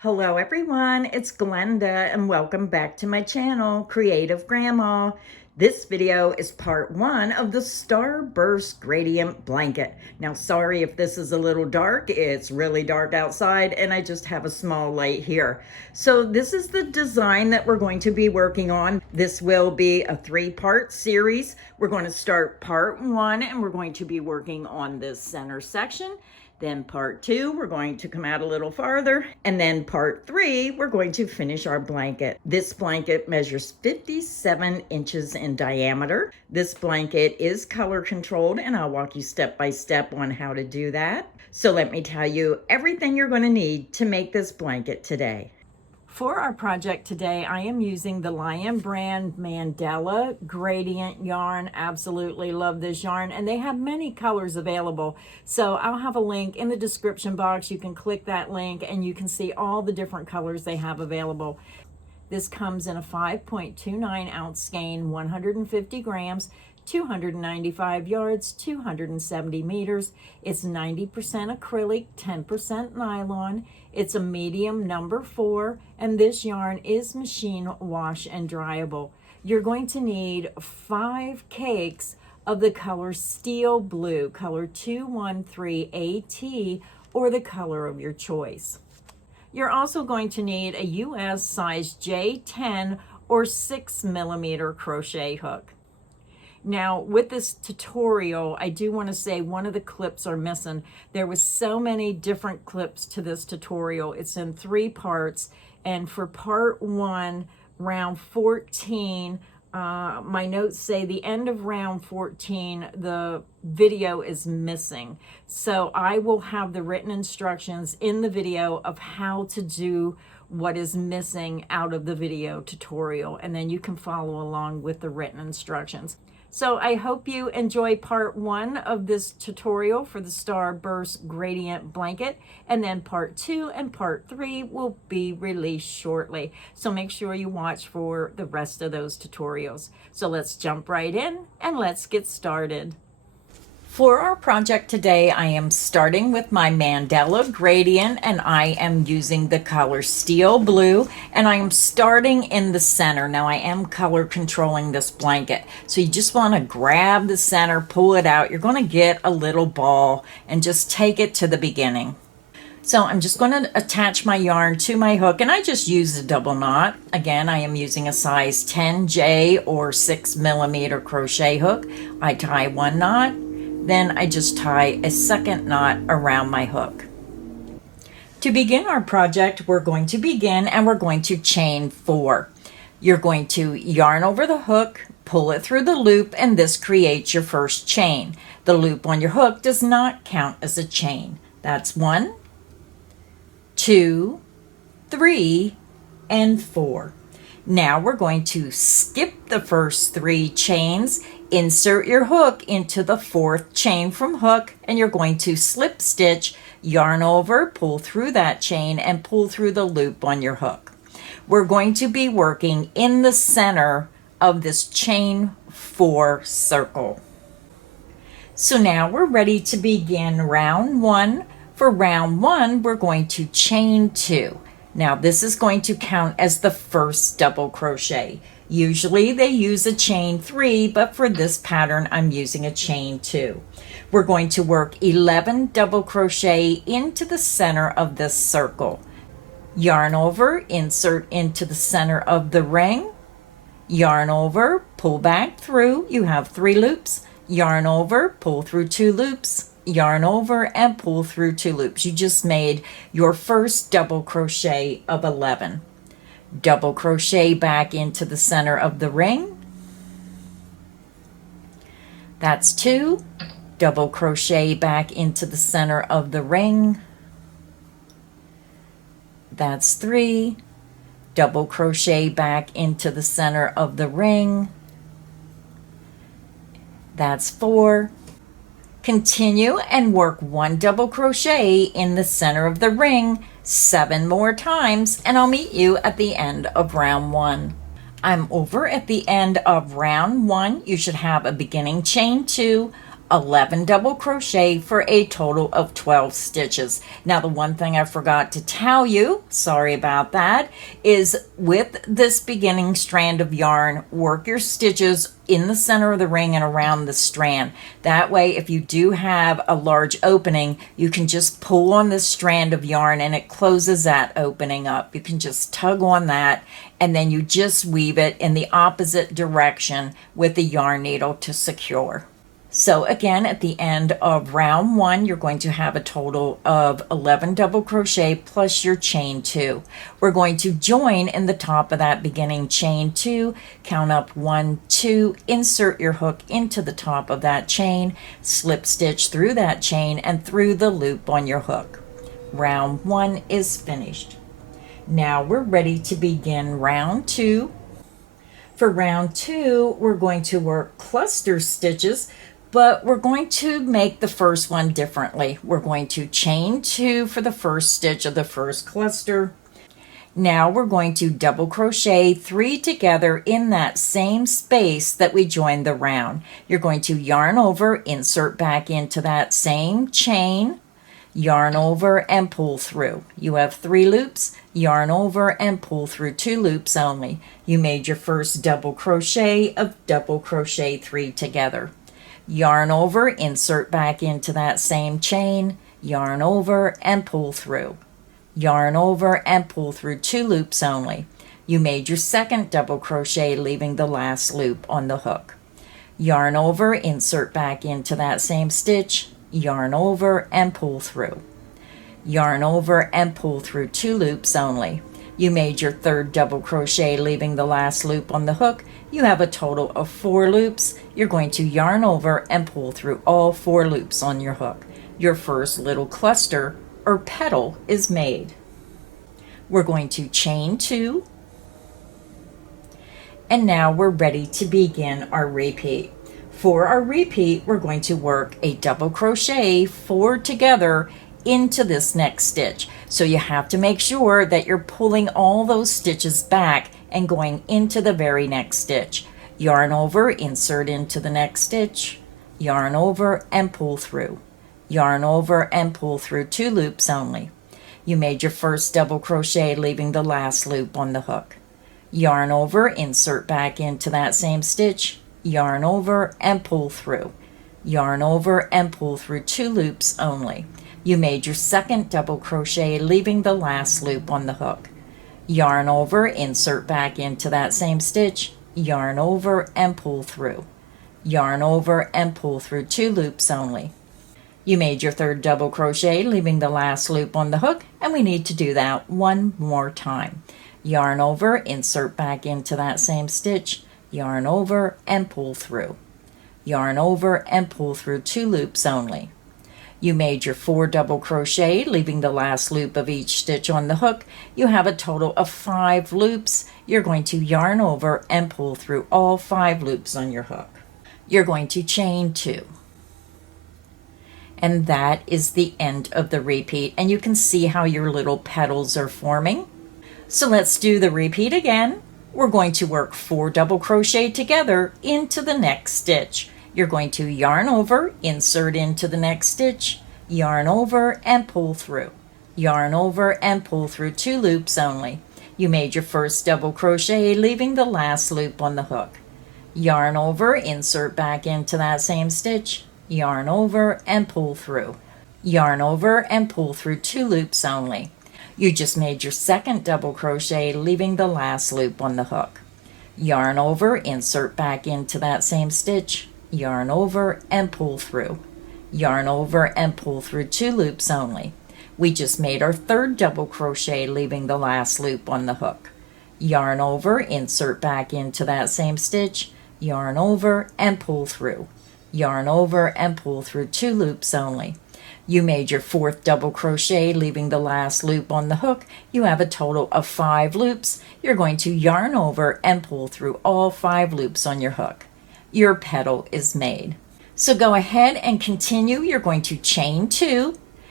Hello everyone, it's Glenda and welcome back to my channel, Creative Grandma. This video is part 1 of the Starburst Gradient Blanket. Now sorry if this is a little dark, it's really dark outside and I just have a small light here. So this is the design that we're going to be working on. This will be a 3-part series. We're going to start part 1 and we're going to be working on this center section. Then part 2, we're going to come out a little farther. And then part 3, we're going to finish our blanket. This blanket measures 57 inches in diameter. This blanket is color controlled and I'll walk you step by step on how to do that. So let me tell you everything you're going to need to make this blanket today. For our project today, I am using the lionbrand Mandala gradient yarn. Absolutely love this yarn, and they have many colors available. So I'll have a link in the description box. You can click that link and you can see all the different colors they have available. This comes in a 5.29 ounce skein, 150 grams, 295 yards, 270 meters. It's 90% acrylic, 10% nylon. It's a medium number 4, and this yarn is machine wash and dryable. You're going to need 5 cakes of the color steel blue, color 213AT, or the color of your choice. You're also going to need a US size J10 or 6mm crochet hook. Now with this tutorial, I do want to say one of the clips are missing. There was so many different clips to this tutorial. It's in 3 parts, and for part 1, round 14, my notes say the end of round 14, the video is missing. So I will have the written instructions in the video of how to do what is missing out of the video tutorial, and then you can follow along with the written instructions. So I hope you enjoy part 1 of this tutorial for the Starburst Gradient Blanket, and then part 2 and part 3 will be released shortly. So make sure you watch for the rest of those tutorials. So let's jump right in and let's get started. For our project today, I am starting with my Mandala gradient, and I am using the color steel blue, and I am starting in the center. Now I am color controlling this blanket, so you just want to grab the center, pull it out. You're going to get a little ball and just take it to the beginning. So I'm just going to attach my yarn to my hook, and I just use a double knot. Again, I am using a size 10J or 6mm crochet hook. I tie 1 knot. Then I just tie a 2nd knot around my hook. To begin our project, we're going to begin and we're going to chain 4. You're going to yarn over the hook, pull it through the loop, and this creates your first chain. The loop on your hook does not count as a chain. That's 1, 2, 3, and 4. Now we're going to skip the first 3 chains, insert your hook into the 4th chain from hook, and you're going to slip stitch, yarn over, pull through that chain, and pull through the loop on your hook. We're going to be working in the center of this chain 4 circle. So now we're ready to begin round 1. For round 1, we're going to chain 2. Now this is going to count as the first double crochet. Usually they use a chain 3, but for this pattern I'm using a chain 2. We're going to work 11 double crochet into the center of this circle. Yarn over, insert into the center of the ring, yarn over, pull back through. You have 3 loops, yarn over, pull through 2 loops, yarn over, and pull through 2 loops. You just made your first double crochet of 11. Double crochet back into the center of the ring. That's 2. Double crochet back into the center of the ring. That's 3. Double crochet back into the center of the ring. That's 4. Continue and work 1 double crochet in the center of the ring 7 more times, and I'll meet you at the end of round 1. I'm over at the end of round 1. You should have a beginning chain 2, 11 double crochet for a total of 12 stitches. Now the one thing I forgot to tell you, sorry about that, is with this beginning strand of yarn, work your stitches in the center of the ring and around the strand. That way, if you do have a large opening, you can just pull on this strand of yarn and it closes that opening up. You can just tug on that and then you just weave it in the opposite direction with the yarn needle to secure. So again, at the end of round 1, you're going to have a total of 11 double crochet plus your chain 2. We're going to join in the top of that beginning chain 2, count up 1, 2, insert your hook into the top of that chain, slip stitch through that chain and through the loop on your hook. Round 1 is finished. Now we're ready to begin round 2. For round 2, we're going to work cluster stitches, but we're going to make the first one differently. We're going to chain 2 for the first stitch of the first cluster. Now we're going to double crochet 3 together in that same space that we joined the round. You're going to yarn over, insert back into that same chain, yarn over and pull through. You have 3 loops, yarn over and pull through 2 loops only. You made your first double crochet of double crochet 3 together. Yarn over, insert back into that same chain, yarn over and pull through. Yarn over and pull through 2 loops only. You made your second double crochet, leaving the last loop on the hook. Yarn over, insert back into that same stitch, yarn over and pull through. Yarn over and pull through 2 loops only. You made your third double crochet, leaving the last loop on the hook. You have a total of 4 loops. You're going to yarn over and pull through all 4 loops on your hook. Your first little cluster or petal is made. We're going to chain 2. And now we're ready to begin our repeat. For our repeat, we're going to work a double crochet 4 together into this next stitch. So you have to make sure that you're pulling all those stitches back and going into the very next stitch. Yarn over, insert into the next stitch, yarn over and pull through. Yarn over and pull through 2 loops only. You made your first double crochet, leaving the last loop on the hook. Yarn over, insert back into that same stitch, yarn over and pull through. Yarn over and pull through 2 loops only. You made your second double crochet, leaving the last loop on the hook. Yarn over, insert back into that same stitch, yarn over and pull through. Yarn over and pull through 2 loops only. You made your third double crochet, leaving the last loop on the hook, and we need to do that one more time. Yarn over, insert back into that same stitch, yarn over and pull through. Yarn over and pull through 2 loops only. You made your 4 double crochet, leaving the last loop of each stitch on the hook. You have a total of 5 loops. You're going to yarn over and pull through all 5 loops on your hook. You're going to chain 2. And that is the end of the repeat. And you can see how your little petals are forming. So let's do the repeat again. We're going to work 4 double crochet together into the next stitch. You're going to yarn over, insert into the next stitch, yarn over and pull through. Yarn over and pull through 2 loops only. You made your first double crochet, leaving the last loop on the hook. Yarn over, insert back into that same stitch, yarn over and pull through. Yarn over and pull through 2 loops only. You just made your second double crochet, leaving the last loop on the hook. Yarn over, insert back into that same stitch, yarn over and pull through. Yarn over and pull through 2 loops only. We just made our third double crochet, leaving the last loop on the hook. Yarn over, insert back into that same stitch, yarn over and pull through. Yarn over and pull through 2 loops only. You made your 4th double crochet, leaving the last loop on the hook. You have a total of 5 loops. You're going to yarn over and pull through all 5 loops on your hook. Your petal is made. So go ahead and continue. You're going to chain 2,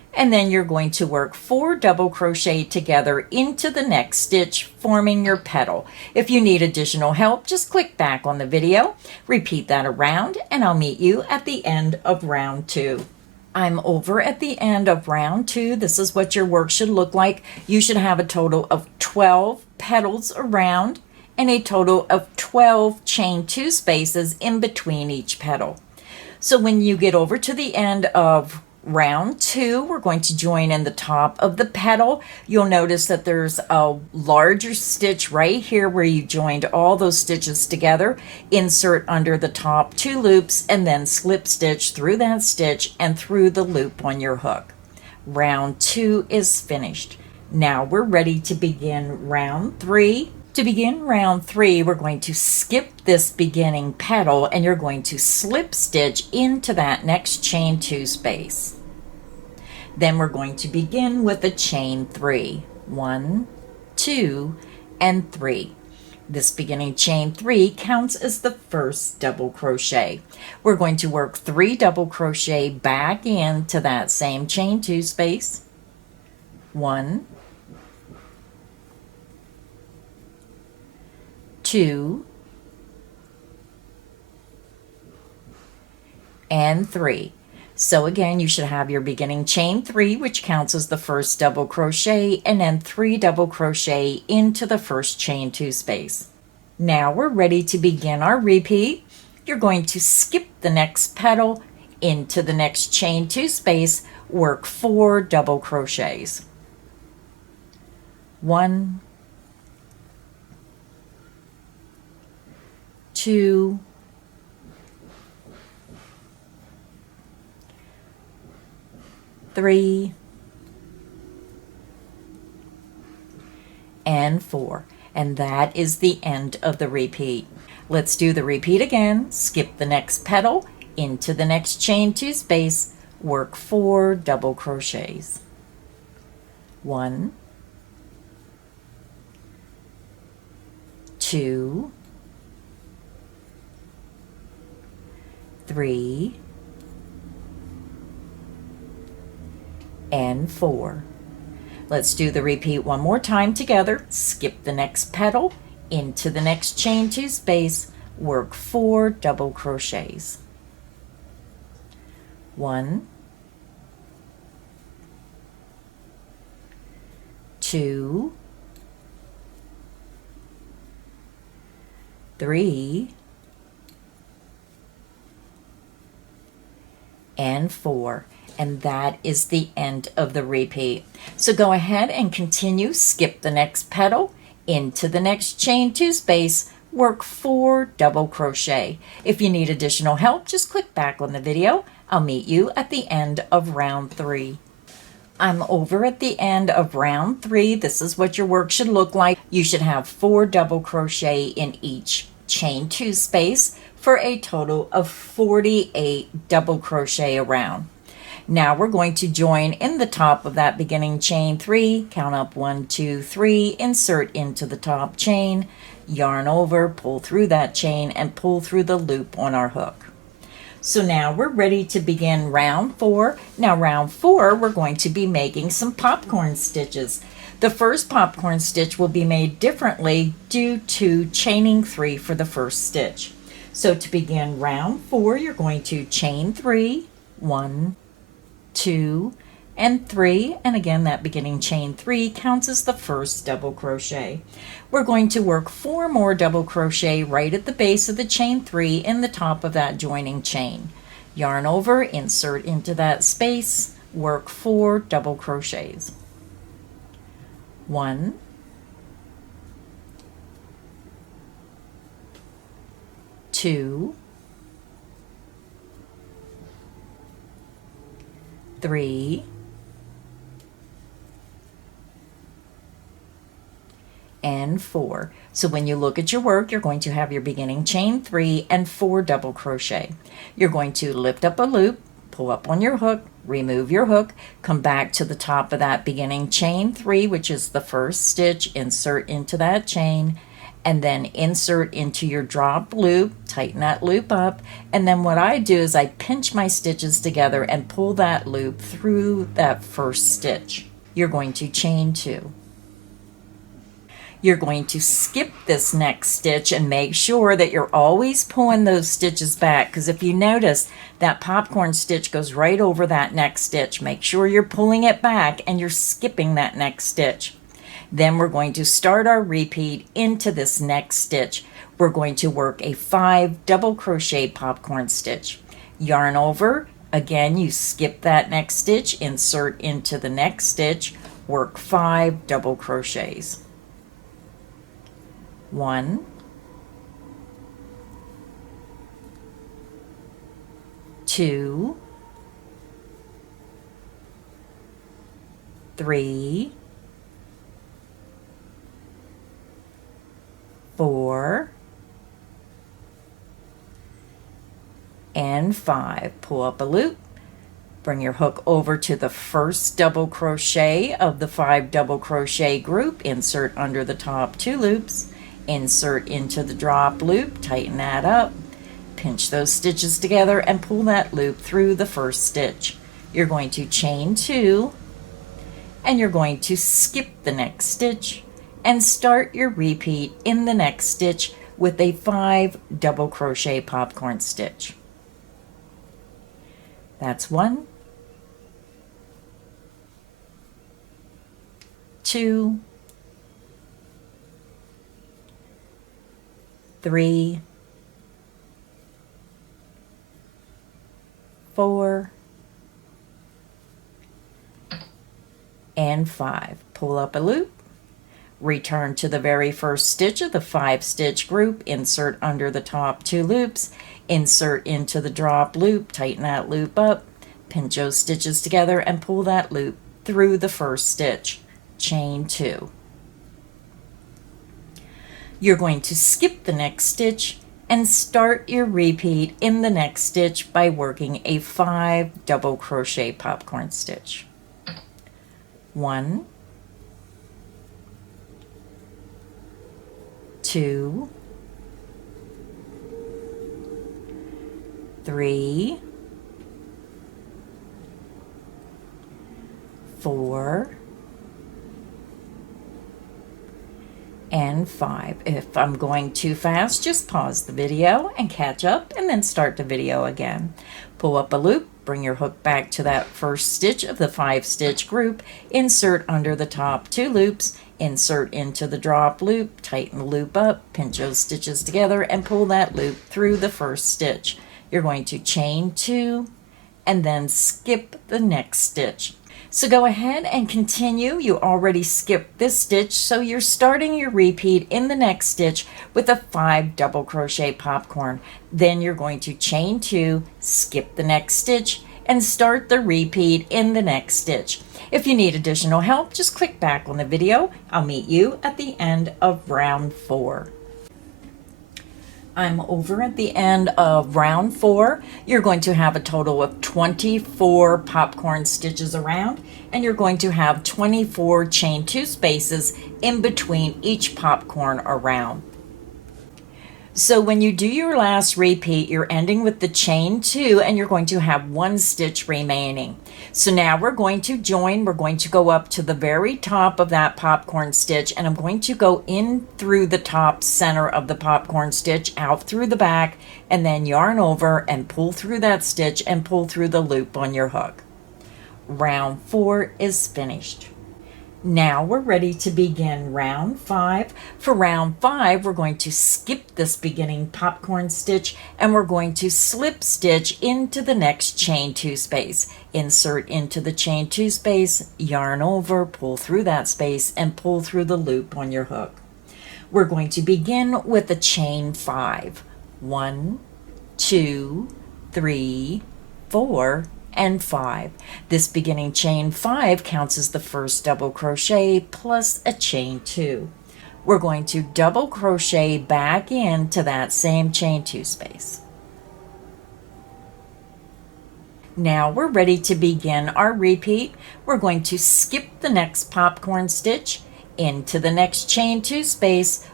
and then you're going to work 4 double crochet together into the next stitch, forming your petal. If you need additional help, just click back on the video, repeat that around, and I'll meet you at the end of round 2. I'm over at the end of round 2. This is what your work should look like. You should have a total of 12 petals around and a total of 12 chain 2 spaces in between each petal. So when you get over to the end of round 2, we're going to join in the top of the petal. You'll notice that there's a larger stitch right here where you joined all those stitches together. Insert under the top 2 loops and then slip stitch through that stitch and through the loop on your hook. Round 2 is finished. Now we're ready to begin round 3. To begin round 3, we're going to skip this beginning petal and you're going to slip stitch into that next chain 2 space. Then we're going to begin with a chain 3. 1, 2, and 3. This beginning chain 3 counts as the first double crochet. We're going to work 3 double crochet back into that same chain 2 space. 1, 2, and 3. So again, you should have your beginning chain 3, which counts as the first double crochet, and then 3 double crochet into the first chain 2 space. Now we're ready to begin our repeat. You're going to skip the next petal into the next chain 2 space, work 4 double crochets. 1, 2, 3, and 4. And that is the end of the repeat. Let's do the repeat again. Skip the next petal into the next chain 2 space, work 4 double crochets. 1, 2, 3, and 4. Let's do the repeat one more time together. Skip the next petal into the next chain 2 space, work 4 double crochets. 1, 2, 3, and 4. And that is the end of the repeat. So go ahead and continue. Skip the next petal into the next chain 2 space, work 4 double crochet. If you need additional help, just click back on the video. I'll meet you at the end of round 3. I'm over at the end of round 3. This is what your work should look like. You should have 4 double crochet in each chain 2 space for a total of 48 double crochet around. Now we're going to join in the top of that beginning chain 3, count up 1, 2, 3, insert into the top chain, yarn over, pull through that chain, and pull through the loop on our hook. So now we're ready to begin round 4. Now round 4, we're going to be making some popcorn stitches. The first popcorn stitch will be made differently due to chaining 3 for the first stitch. So to begin round 4, you're going to chain 3, 1, 2, and 3, and again that beginning chain 3 counts as the first double crochet. We're going to work 4 more double crochet right at the base of the chain 3 in the top of that joining chain. Yarn over, insert into that space, work 4 double crochets. 1, 2, 3, and 4. So when you look at your work, you're going to have your beginning chain 3 and 4 double crochet. You're going to lift up a loop, pull up on your hook, remove your hook, come back to the top of that beginning chain 3, which is the first stitch, insert into that chain, and then insert into your drop loop, tighten that loop up, and then what I do is I pinch my stitches together and pull that loop through that first stitch. You're going to chain 2. You're going to skip this next stitch and make sure that you're always pulling those stitches back, because if you notice, that popcorn stitch goes right over that next stitch. Make sure you're pulling it back and you're skipping that next stitch. Then we're going to start our repeat into this next stitch. We're going to work a 5 double crochet popcorn stitch. Yarn over, again you skip that next stitch, insert into the next stitch, work 5 double crochets. 1, 2, 3, 4, and 5. Pull up a loop, bring your hook over to the first double crochet of the 5 double crochet group, insert under the top 2 loops, insert into the drop loop, tighten that up, pinch those stitches together and pull that loop through the first stitch. You're going to chain 2 and you're going to skip the next stitch and start your repeat in the next stitch with a 5 double crochet popcorn stitch. That's 1, 2, 3, 4, and 5. Pull up a loop, return to the very first stitch of the 5 stitch group, insert under the top 2 loops, insert into the drop loop, tighten that loop up, pinch those stitches together and pull that loop through the first stitch. Chain 2. You're going to skip the next stitch and start your repeat in the next stitch by working a 5 double crochet popcorn stitch. 1, 2, 3, 4, and 5. If I'm going too fast, just pause the video and catch up and then start the video again. Pull up a loop, bring your hook back to that first stitch of the 5 stitch group, insert under the top 2 loops, insert into the drop loop, tighten the loop up, pinch those stitches together and pull that loop through the first stitch. You're going to chain 2 and then skip the next stitch. So go ahead and continue. You already skipped this stitch, so you're starting your repeat in the next stitch with a 5 double crochet popcorn. Then you're going to chain 2, skip the next stitch, and start the repeat in the next stitch. If you need additional help, just click back on the video. I'll meet you at the end of round 4. I'm over at the end of round 4. You're going to have a total of 24 popcorn stitches around, and you're going to have 24 chain 2 spaces in between each popcorn around. So when you do your last repeat, you're ending with the chain 2 and you're going to have 1 stitch remaining. So now we're going to join. We're going to go up to the very top of that popcorn stitch, and I'm going to go in through the top center of the popcorn stitch, out through the back, and then yarn over and pull through that stitch and pull through the loop on your hook. Round 4 is finished. Now we're ready to begin round 5. For round 5, we're going to skip this beginning popcorn stitch and we're going to slip stitch into the next chain 2 space. Insert into the chain 2 space, yarn over, pull through that space, and pull through the loop on your hook. We're going to begin with a chain 5. 1, 2, 3, 4, and 5. This beginning chain 5 counts as the first double crochet plus a chain 2. We're going to double crochet back into that same chain 2 space. Now we're ready to begin our repeat. We're going to skip the next popcorn stitch into the next chain 2 space,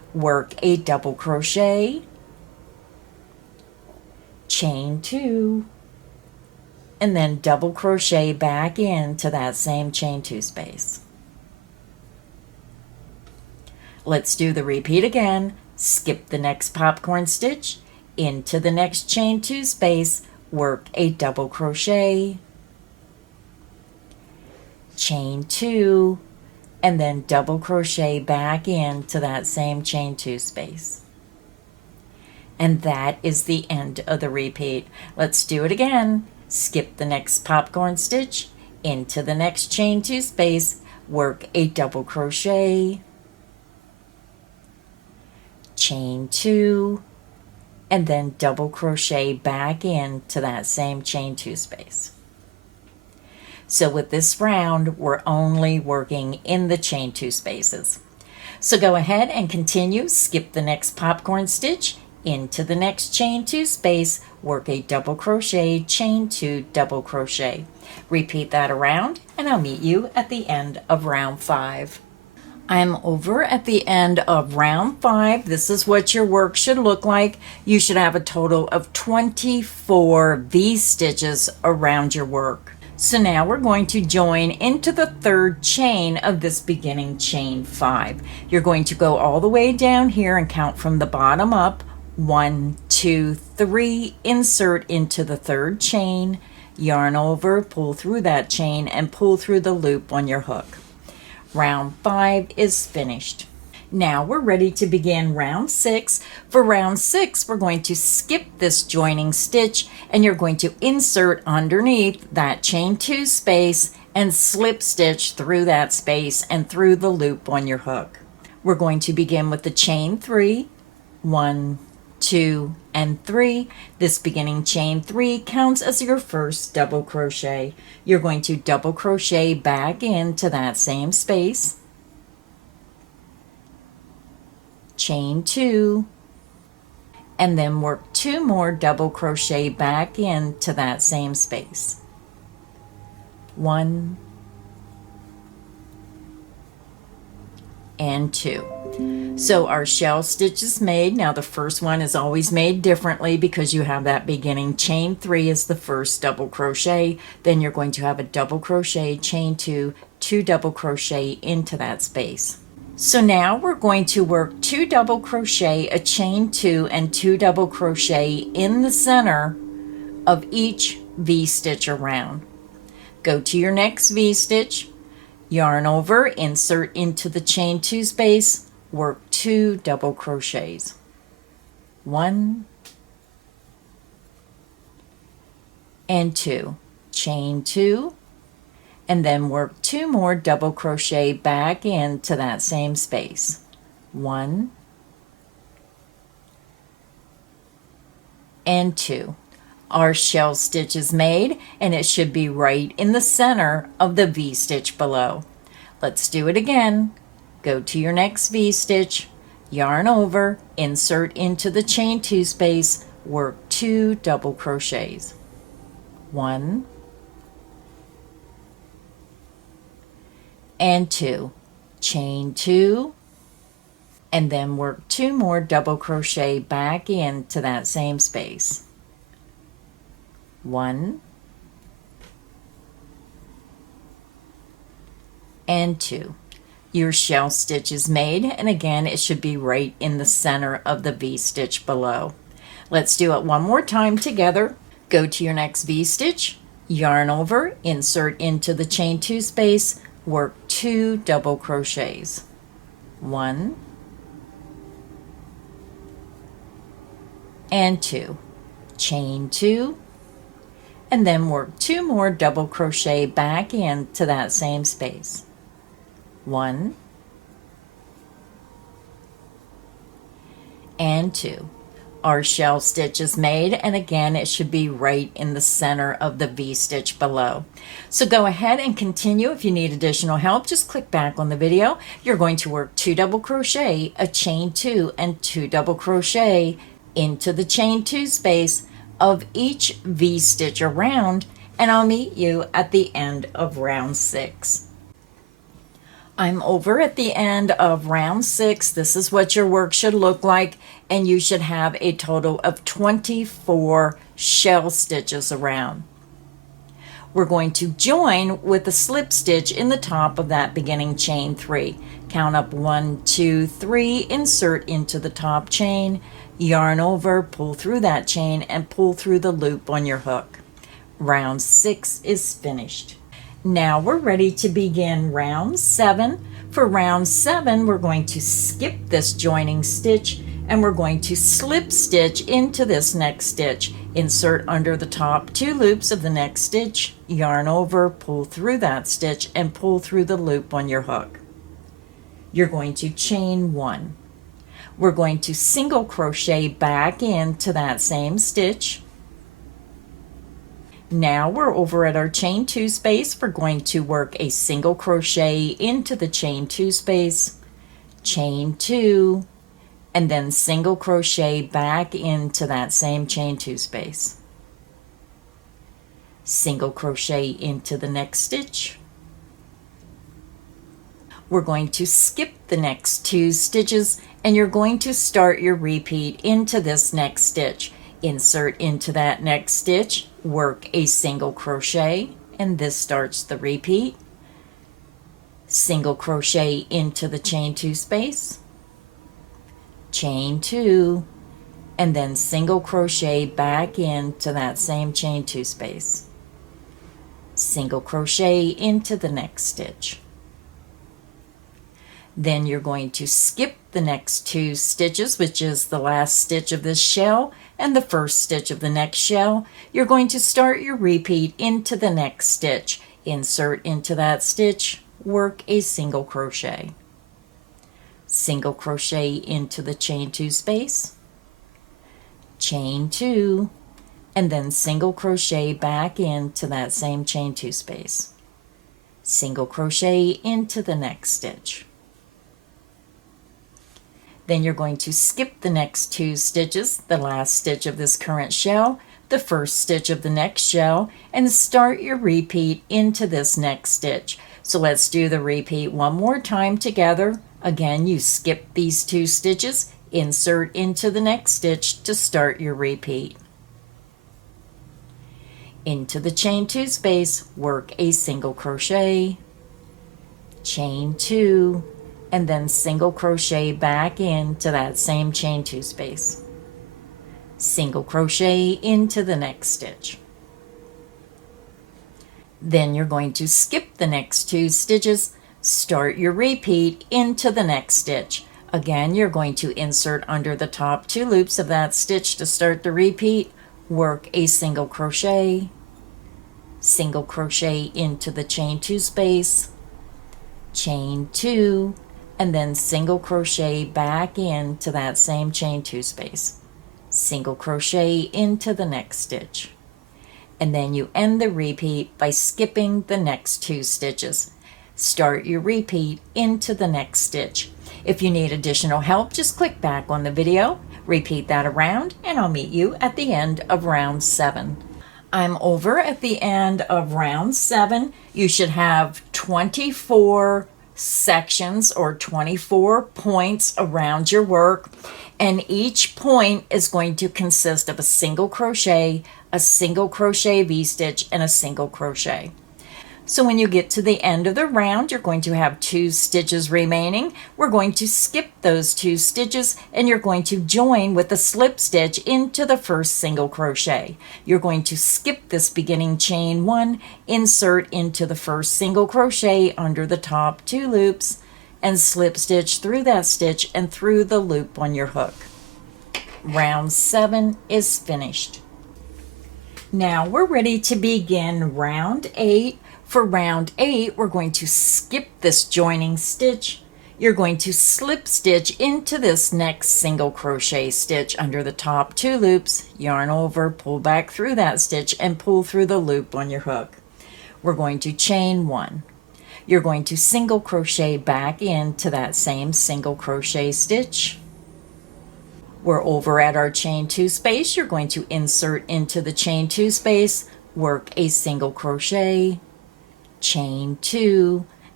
work a double crochet, chain 2, and then double crochet back into that same chain 2 space. Let's do the repeat again. Skip the next popcorn stitch, into the next chain 2 space, work a double crochet, chain 2, and then double crochet back into that same chain 2 space. And that is the end of the repeat. Let's do it again. Skip the next popcorn stitch, into the next chain 2 space, work a double crochet, chain 2, and then double crochet back into that same chain 2 space. So with this round, we're only working in the chain 2 spaces. So go ahead and continue. Skip the next popcorn stitch, into the next chain 2 space, work a double crochet, chain 2, double crochet. Repeat that around, and I'll meet you at the end of round 5. I'm over at the end of round 5. This is what your work should look like. You should have a total of 24 V-stitches around your work. So now we're going to join into the 3rd chain of this beginning chain 5. You're going to go all the way down here and count from the bottom up. 1, 2, 3, insert into the 3rd chain, yarn over, pull through that chain, and pull through the loop on your hook. Round 5 is finished. Now we're ready to begin round 6. For round 6, we're going to skip this joining stitch, and you're going to insert underneath that chain 2 space and slip stitch through that space and through the loop on your hook. We're going to begin with the chain 3, 1, 2, and 3. This beginning chain 3 counts as your first double crochet. You're going to double crochet back into that same space, chain 2, and then work 2 more double crochet back into that same space. 1 and 2. So our shell stitch is made. Now the first one is always made differently because you have that beginning chain 3 as the first double crochet. Then you're going to have a double crochet, chain 2, 2 double crochet into that space. So now we're going to work 2 double crochet, a chain 2, and 2 double crochet in the center of each V-stitch around. Go to your next V-stitch, yarn over, insert into the chain 2 space, work 2 double crochets. 1 and 2, chain 2, and then work 2 more double crochet back into that same space. 1 and 2. Our shell stitch is made, and it should be right in the center of the V-stitch below. Let's do it again. Go to your next V-stitch, yarn over, insert into the chain 2 space, work 2 double crochets. 1 and 2, chain 2, and then work 2 more double crochet back into that same space. 1 and 2. Your shell stitch is made, and again it should be right in the center of the V-stitch below. Let's do it one more time together. Go to your next V-stitch, yarn over, insert into the chain 2 space, work 2 double crochets. 1 and 2, chain 2, and then work 2 more double crochet back into that same space. 1 and 2. Our shell stitch is made, and again it should be right in the center of the V-stitch below. So go ahead and continue. If you need additional help, just click back on the video. You're going to work 2 double crochet, a chain 2, and 2 double crochet into the chain 2 space of each V-stitch around, and I'll meet you at the end of round 6. I'm over at the end of round 6. This is what your work should look like, and you should have a total of 24 shell stitches around. We're going to join with a slip stitch in the top of that beginning chain 3. Count up 1, 2, 3, insert into the top chain, yarn over, pull through that chain, and pull through the loop on your hook. Round 6 is finished. Now we're ready to begin round 7. For round 7, we're going to skip this joining stitch and we're going to slip stitch into this next stitch. Insert under the top 2 loops of the next stitch, yarn over, pull through that stitch, and pull through the loop on your hook. You're going to chain 1. We're going to single crochet back into that same stitch. Now we're over at our chain 2 space. We're going to work a single crochet into the chain 2 space, chain 2, and then single crochet back into that same chain 2 space. Single crochet into the next stitch. We're going to skip the next 2 stitches and you're going to start your repeat into this next stitch. Insert into that next stitch, work a single crochet, and this starts the repeat. Single crochet into the chain 2 space, chain 2, and then single crochet back into that same chain 2 space. Single crochet into the next stitch. Then you're going to skip the next 2 stitches, which is the last stitch of this shell and the first stitch of the next shell. You're going to start your repeat into the next stitch. Insert into that stitch, work a single crochet. Single crochet into the chain 2 space, chain 2, and then single crochet back into that same chain 2 space. Single crochet into the next stitch. Then you're going to skip the next 2 stitches, the last stitch of this current shell, the first stitch of the next shell, and start your repeat into this next stitch. So let's do the repeat one more time together. Again, you skip these 2 stitches, insert into the next stitch to start your repeat. Into the chain 2 space, work a single crochet, chain 2, and then single crochet back into that same chain 2 space. Single crochet into the next stitch. Then you're going to skip the next 2 stitches, start your repeat into the next stitch. Again, you're going to insert under the top 2 loops of that stitch to start the repeat, work a single crochet, single crochet into the chain 2 space, chain 2, and then single crochet back into that same chain 2 space. Single crochet into the next stitch. And then you end the repeat by skipping the next 2 stitches. Start your repeat into the next stitch. If you need additional help, just click back on the video, repeat that around, and I'll meet you at the end of round 7. I'm over at the end of round 7. You should have 24 sections or 24 points around your work, and each point is going to consist of a single crochet, a single crochet V-stitch, and a single crochet. So when you get to the end of the round, you're going to have 2 stitches remaining. We're going to skip those 2 stitches and you're going to join with a slip stitch into the first single crochet. You're going to skip this beginning chain 1, insert into the first single crochet under the top 2 loops, and slip stitch through that stitch and through the loop on your hook. Round 7 is finished. Now we're ready to begin round 8. For round 8, we're going to skip this joining stitch. You're going to slip stitch into this next single crochet stitch under the top 2 loops, yarn over, pull back through that stitch, and pull through the loop on your hook. We're going to chain 1. You're going to single crochet back into that same single crochet stitch. We're over at our chain 2 space. You're going to insert into the chain 2 space, work a single crochet, chain 2,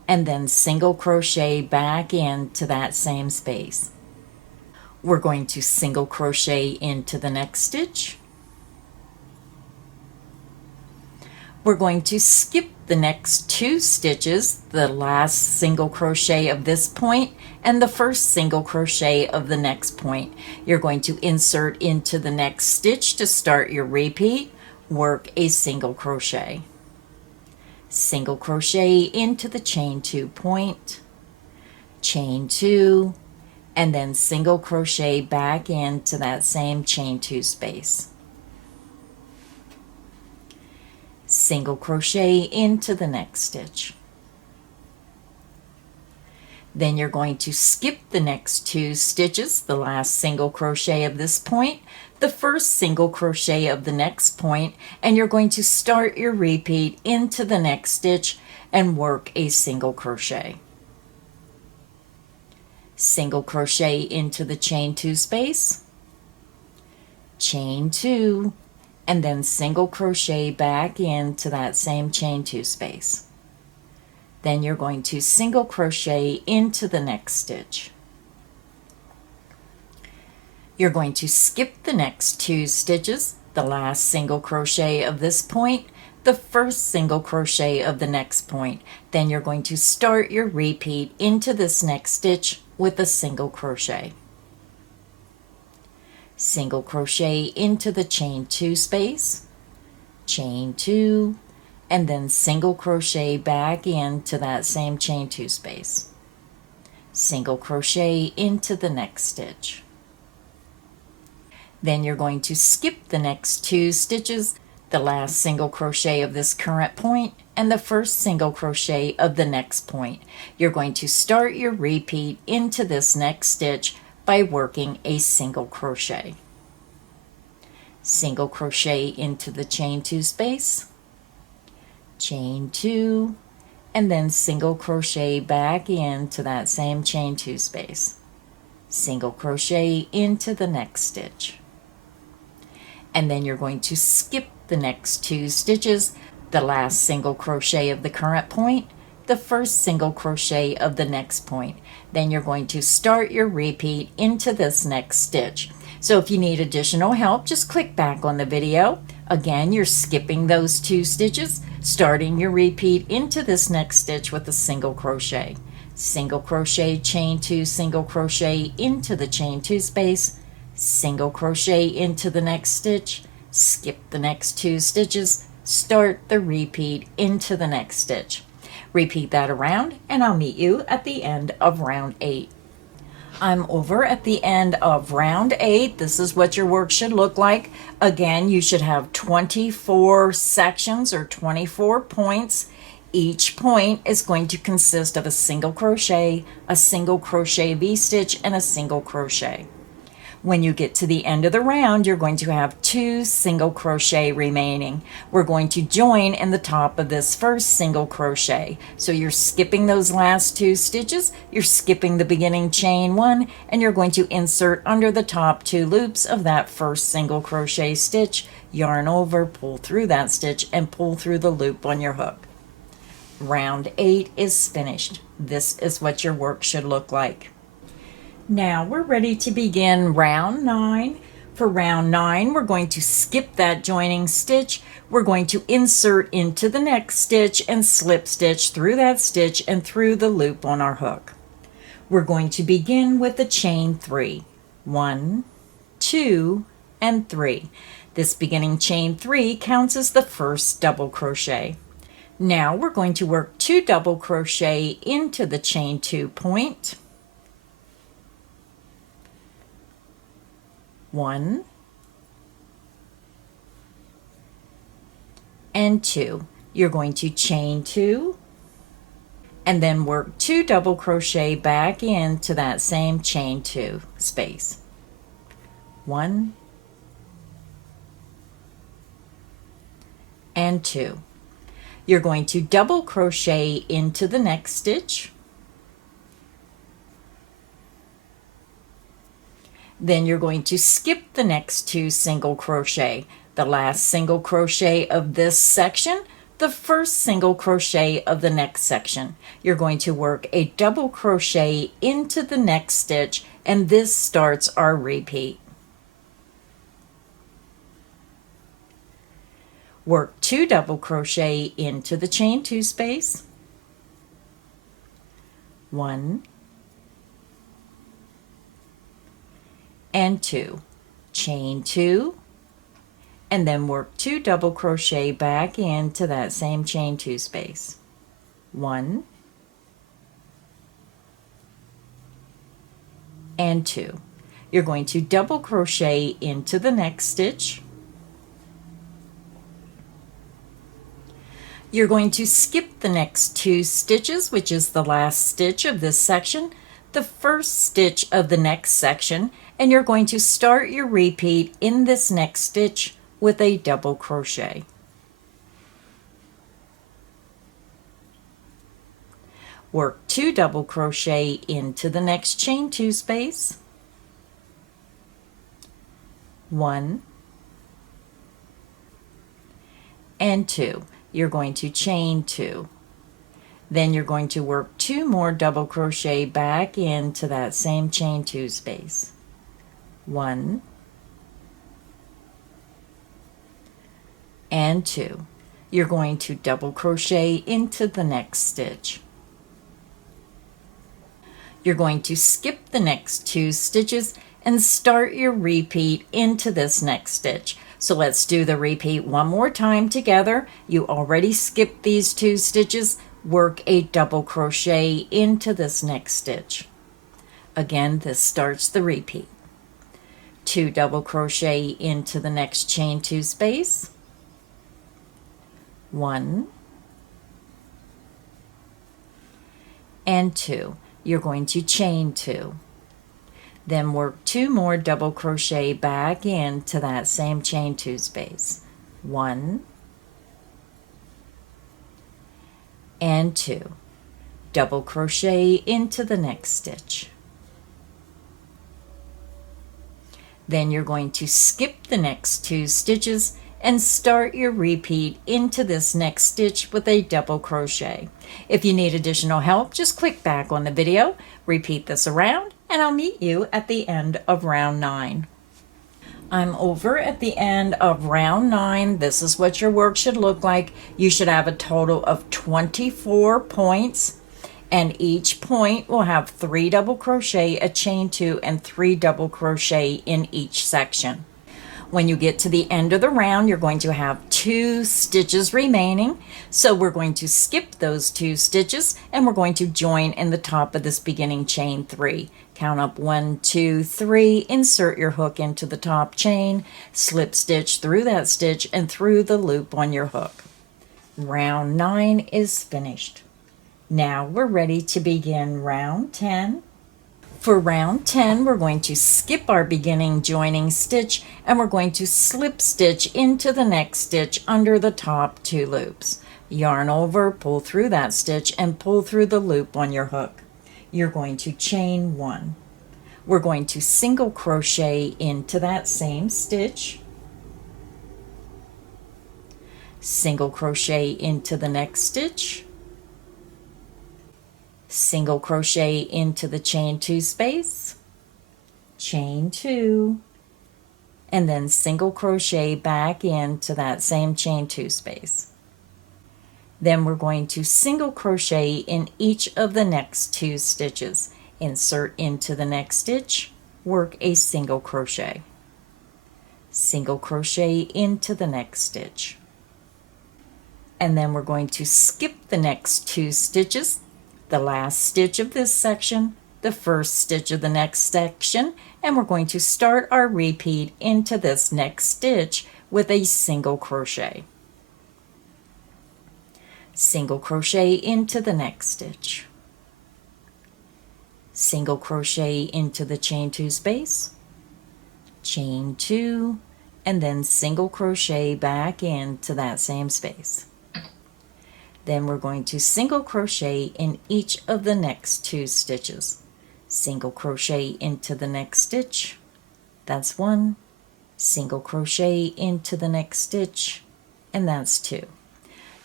and then single crochet back into that same space. We're going to single crochet into the next stitch. We're going to skip the next 2 stitches, the last single crochet of this point and the first single crochet of the next point. You're going to insert into the next stitch to start your repeat, work a single crochet. Single crochet into the chain 2 point, chain 2, and then single crochet back into that same chain 2 space. Single crochet into the next stitch. Then you're going to skip the next 2 stitches, the last single crochet of this point, the first single crochet of the next point, and you're going to start your repeat into the next stitch and work a single crochet. Single crochet into the chain 2 space, chain 2, and then single crochet back into that same chain 2 space. Then you're going to single crochet into the next stitch. You're going to skip the next 2 stitches, the last single crochet of this point, the first single crochet of the next point. Then you're going to start your repeat into this next stitch with a single crochet. Single crochet into the chain 2 space, chain 2, and then single crochet back into that same chain 2 space. Single crochet into the next stitch. Then you're going to skip the next 2 stitches, the last single crochet of this current point and the first single crochet of the next point. You're going to start your repeat into this next stitch by working a single crochet. Single crochet into the chain 2 space, chain 2, and then single crochet back into that same chain 2 space. Single crochet into the next stitch. And then you're going to skip the next 2 stitches, the last single crochet of the current point, the first single crochet of the next point. Then you're going to start your repeat into this next stitch. So if you need additional help, just click back on the video. Again, you're skipping those 2 stitches, starting your repeat into this next stitch with a single crochet. Single crochet, chain 2, single crochet into the chain 2 space, single crochet into the next stitch, skip the next 2 stitches, start the repeat into the next stitch. Repeat that around and I'll meet you at the end of round 8. I'm over at the end of round 8. This is what your work should look like. Again, you should have 24 sections or 24 points. Each point is going to consist of a single crochet, a single crochet V-stitch, and a single crochet. When you get to the end of the round, you're going to have 2 single crochet remaining. We're going to join in the top of this first single crochet. So you're skipping those last 2 stitches, you're skipping the beginning chain 1, and you're going to insert under the top 2 loops of that first single crochet stitch, yarn over, pull through that stitch, and pull through the loop on your hook. Round 8 is finished. This is what your work should look like. Now we're ready to begin round 9. For round 9, we're going to skip that joining stitch. We're going to insert into the next stitch and slip stitch through that stitch and through the loop on our hook. We're going to begin with the chain 3. 1, 2, and 3. This beginning chain 3 counts as the first double crochet. Now we're going to work 2 double crochet into the chain 2 point. 1 and 2. You're going to chain 2 and then work 2 double crochet back into that same chain 2 space. 1 and 2. You're going to double crochet into the next stitch. Then you're going to skip the next 2 single crochet, the last single crochet of this section, the first single crochet of the next section. You're going to work a double crochet into the next stitch, and this starts our repeat. Work 2 double crochet into the chain 2 space, 1 and 2, chain 2, and then work 2 double crochet back into that same chain 2 space, 1 and 2. You're going to double crochet into the next stitch. You're going to skip the next 2 stitches, which is the last stitch of this section, the first stitch of the next section, and you're going to start your repeat in this next stitch with a double crochet. Work 2 double crochet into the next chain 2 space, 1 and 2. You're going to chain 2. Then you're going to work 2 more double crochet back into that same chain 2 space, 1 and 2. You're going to double crochet into the next stitch. You're going to skip the next 2 stitches and start your repeat into this next stitch. So let's do the repeat one more time together. You already skipped these 2 stitches. Work a double crochet into this next stitch. Again, this starts the repeat. 2 double crochet into the next chain 2 space, 1 and 2. You're going to chain 2. Then work 2 more double crochet back into that same chain 2 space, 1 and 2. Double crochet into the next stitch. Then you're going to skip the next 2 stitches and start your repeat into this next stitch with a double crochet. If you need additional help, just click back on the video, repeat this around, and I'll meet you at the end of round 9. I'm over at the end of round 9. This is what your work should look like. You should have a total of 24 points, and each point will have 3 double crochet, a chain 2, and 3 double crochet in each section. When you get to the end of the round, you're going to have 2 stitches remaining. So we're going to skip those 2 stitches and we're going to join in the top of this beginning chain 3. Count up 1, 2, 3, insert your hook into the top chain, slip stitch through that stitch and through the loop on your hook. Round 9 is finished. Now we're ready to begin round 10. For round 10, we're going to skip our beginning joining stitch and we're going to slip stitch into the next stitch under the top 2 loops. Yarn over, pull through that stitch and pull through the loop on your hook. You're going to chain 1. We're going to single crochet into that same stitch, single crochet into the next stitch, single crochet into the chain 2 space, chain 2, and then single crochet back into that same chain 2 space. Then we're going to single crochet in each of the next 2 stitches. Insert into the next stitch, work a single crochet. Single crochet into the next stitch. And then we're going to skip the next 2 stitches, the last stitch of this section, the first stitch of the next section, and we're going to start our repeat into this next stitch with a single crochet. Single crochet into the next stitch. Single crochet into the chain 2 space, chain 2, and then single crochet back into that same space. Then we're going to single crochet in each of the next 2 stitches. Single crochet into the next stitch, that's 1, single crochet into the next stitch, and that's 2.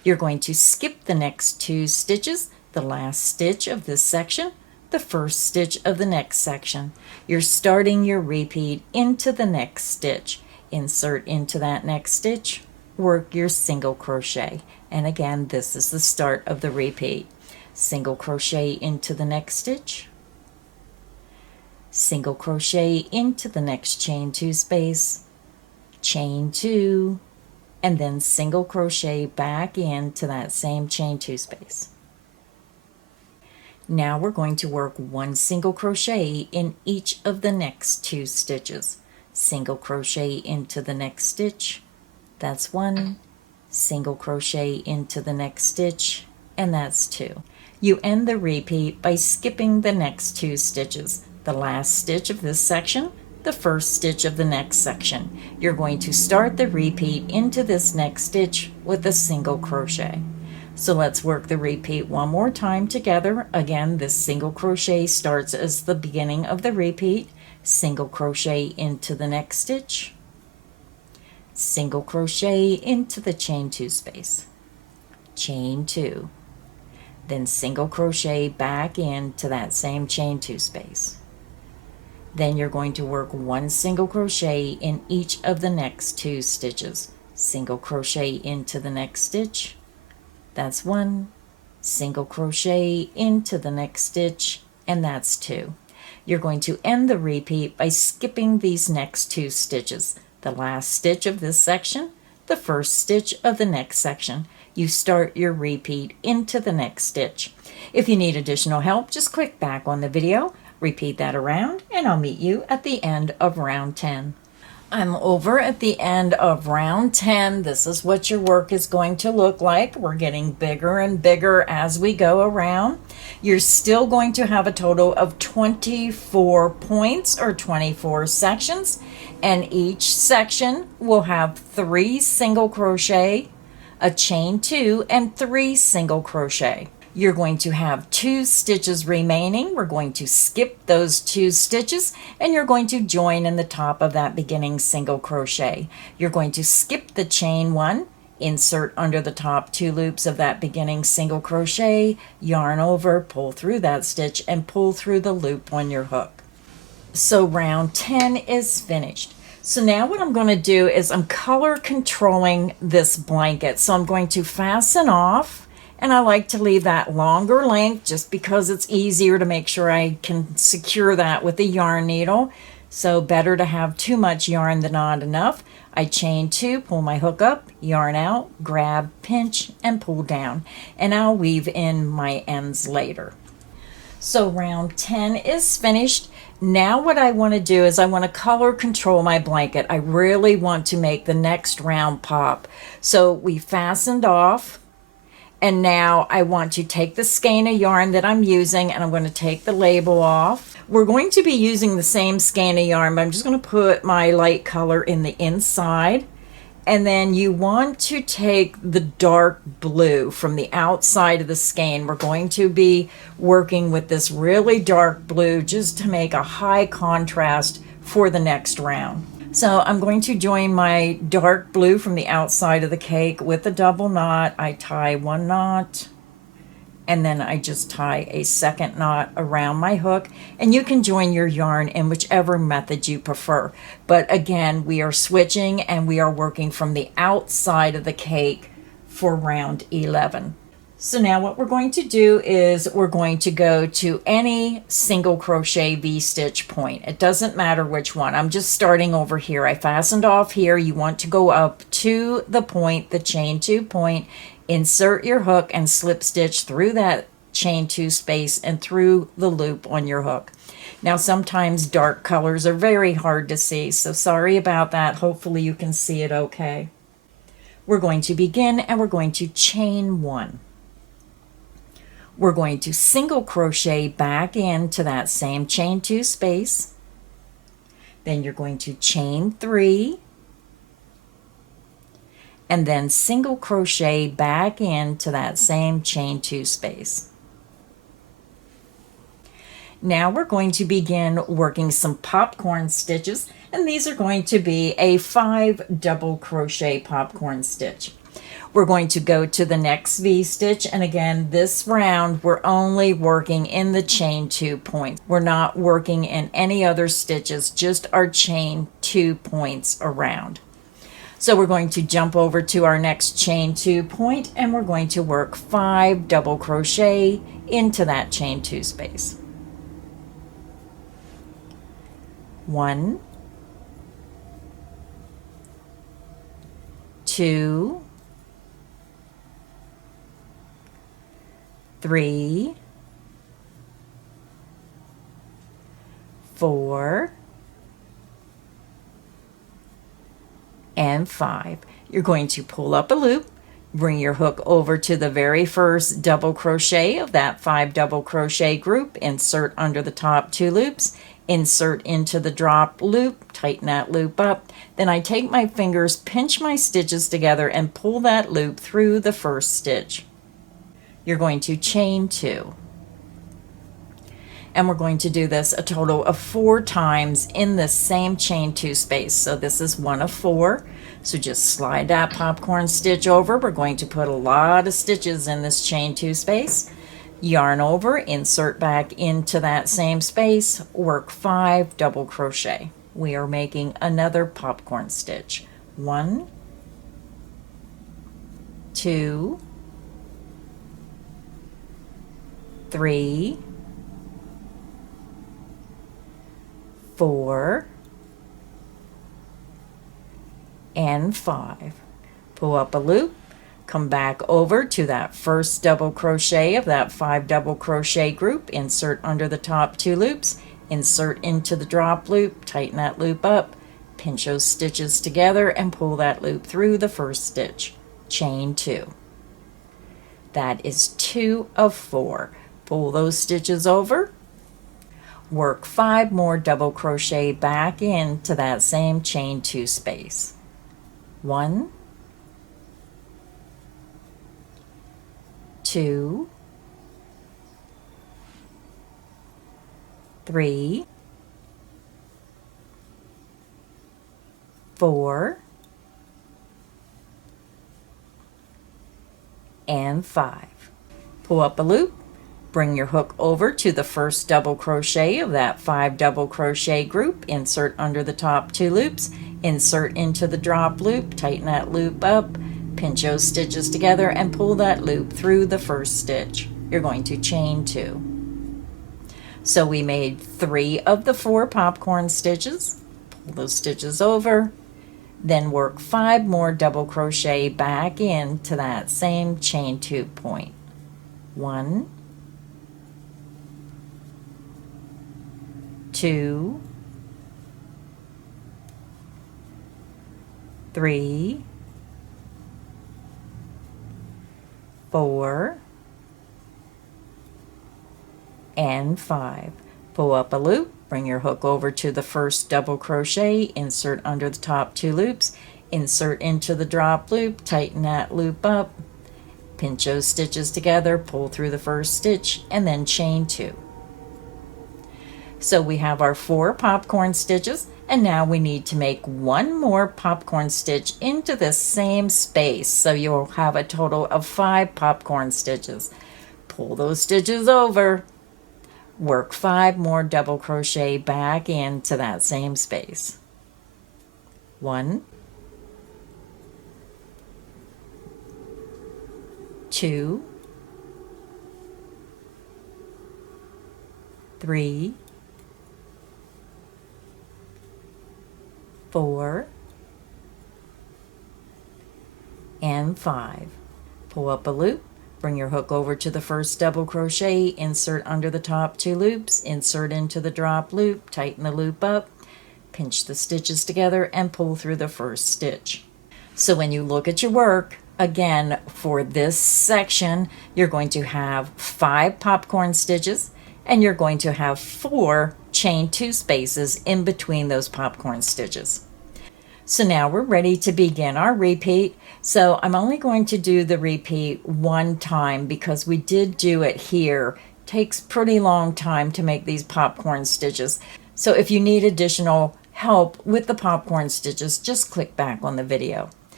You're going to skip the next 2 stitches, the last stitch of this section, the first stitch of the next section. You're starting your repeat into the next stitch. Insert into that next stitch, work your single crochet. And again, this is the start of the repeat. Single crochet into the next stitch, single crochet into the next chain 2 space, chain 2, and then single crochet back into that same chain 2 space. Now we're going to work 1 single crochet in each of the next 2 stitches. Single crochet into the next stitch, that's 1, single crochet into the next stitch, and that's 2. You end the repeat by skipping the next 2 stitches, the last stitch of this section, the first stitch of the next section. You're going to start the repeat into this next stitch with a single crochet. So let's work the repeat one more time together. Again, this single crochet starts as the beginning of the repeat. Single crochet into the next stitch, single crochet into the chain 2 space, chain 2, then single crochet back into that same chain 2 space. Then you're going to work 1 single crochet in each of the next 2 stitches. Single crochet into the next stitch, that's 1, single crochet into the next stitch, and that's 2. You're going to end the repeat by skipping these next 2 stitches, the last stitch of this section, the first stitch of the next section. You start your repeat into the next stitch. If you need additional help, just click back on the video, repeat that around, and I'll meet you at the end of round 10. I'm over at the end of round 10. This is what your work is going to look like. We're getting bigger and bigger as we go around. You're still going to have a total of 24 points or 24 sections, and each section will have 3 single crochet, a chain 2, and 3 single crochet. You're going to have 2 stitches remaining. We're going to skip those 2 stitches, and you're going to join in the top of that beginning single crochet. You're going to skip the chain 1, insert under the top 2 loops of that beginning single crochet, yarn over, pull through that stitch, and pull through the loop on your hook. So round 10 is finished. So now what I'm going to do is I'm color controlling this blanket. So I'm going to fasten off. And I like to leave that longer length just because it's easier to make sure I can secure that with a yarn needle. So better to have too much yarn than not enough. I chain 2, pull my hook up, yarn out, grab, pinch, and pull down. And I'll weave in my ends later. So round 10 is finished. Now what I want to do is I want to color control my blanket. I really want to make the next round pop. So we fastened off. And now I want to take the skein of yarn that I'm using, and I'm going to take the label off. We're going to be using the same skein of yarn, but I'm just going to put my light color in the inside. And then you want to take the dark blue from the outside of the skein. We're going to be working with this really dark blue just to make a high contrast for the next round. So I'm going to join my dark blue from the outside of the cake with a double knot. I tie 1 knot, and then I just tie a second knot around my hook. And you can join your yarn in whichever method you prefer. But again, we are switching and we are working from the outside of the cake for round 11. So now what we're going to do is we're going to go to any single crochet V-stitch point. It doesn't matter which one. I'm just starting over here. I fastened off here. You want to go up to the point, the chain 2 point, insert your hook and slip stitch through that chain 2 space and through the loop on your hook. Now sometimes dark colors are very hard to see, so sorry about that. Hopefully you can see it okay. We're going to begin and we're going to chain 1. We're going to single crochet back into that same chain 2 space. Then you're going to chain 3. And then single crochet back into that same chain 2 space. Now we're going to begin working some popcorn stitches, and these are going to be a 5 double crochet popcorn stitch. We're going to go to the next V-stitch, and again, this round we're only working in the chain 2 points. We're not working in any other stitches, just our chain 2 points around. So we're going to jump over to our next chain 2 point, and we're going to work 5 double crochet into that chain 2 space. 1, 2, 3, 4, and 5. You're going to pull up a loop, bring your hook over to the very first double crochet of that 5 double crochet group, insert under the top 2 loops, insert into the drop loop, tighten that loop up. Then I take my fingers, pinch my stitches together, and pull that loop through the first stitch. You're going to chain 2. And we're going to do this a total of 4 times in the same chain 2 space. So this is 1 of 4. So just slide that popcorn stitch over. We're going to put a lot of stitches in this chain 2 space. Yarn over, insert back into that same space, work 5 double crochet. We are making another popcorn stitch. 1, 2, 3, 4, and 5. Pull up a loop, come back over to that first double crochet of that 5 double crochet group, insert under the top 2 loops, insert into the drop loop, tighten that loop up, pinch those stitches together, and pull that loop through the first stitch. Chain 2. That is 2 of 4. Pull those stitches over, work 5 more double crochet back into that same chain 2 space. 1, 2, 3, 4, and 5. Pull up a loop, bring your hook over to the first double crochet of that 5 double crochet group, insert under the top 2 loops, insert into the drop loop, tighten that loop up, pinch those stitches together, and pull that loop through the first stitch. You're going to chain 2. So we made 3 of the 4 popcorn stitches. Pull those stitches over, then work 5 more double crochet back into that same chain 2 point. 1, 2, 3, 4, and 5. Pull up a loop, bring your hook over to the first double crochet, insert under the top 2 loops, insert into the drop loop, tighten that loop up, pinch those stitches together, pull through the first stitch, and then chain 2. So we have our 4 popcorn stitches, and now we need to make 1 more popcorn stitch into the same space. So you'll have a total of 5 popcorn stitches. Pull those stitches over, work 5 more double crochet back into that same space. 1, 2, 3, 4, and 5. Pull up a loop, bring your hook over to the first double crochet, insert under the top 2 loops, insert into the drop loop, tighten the loop up, pinch the stitches together, and pull through the first stitch. So when you look at your work, again, for this section, you're going to have 5 popcorn stitches, and you're going to have 4 chain 2 spaces in between those popcorn stitches. So now we're ready to begin our repeat. So I'm only going to do the repeat 1 time because we did do it here. It takes pretty long time to make these popcorn stitches. So if you need additional help with the popcorn stitches, just click back on the video.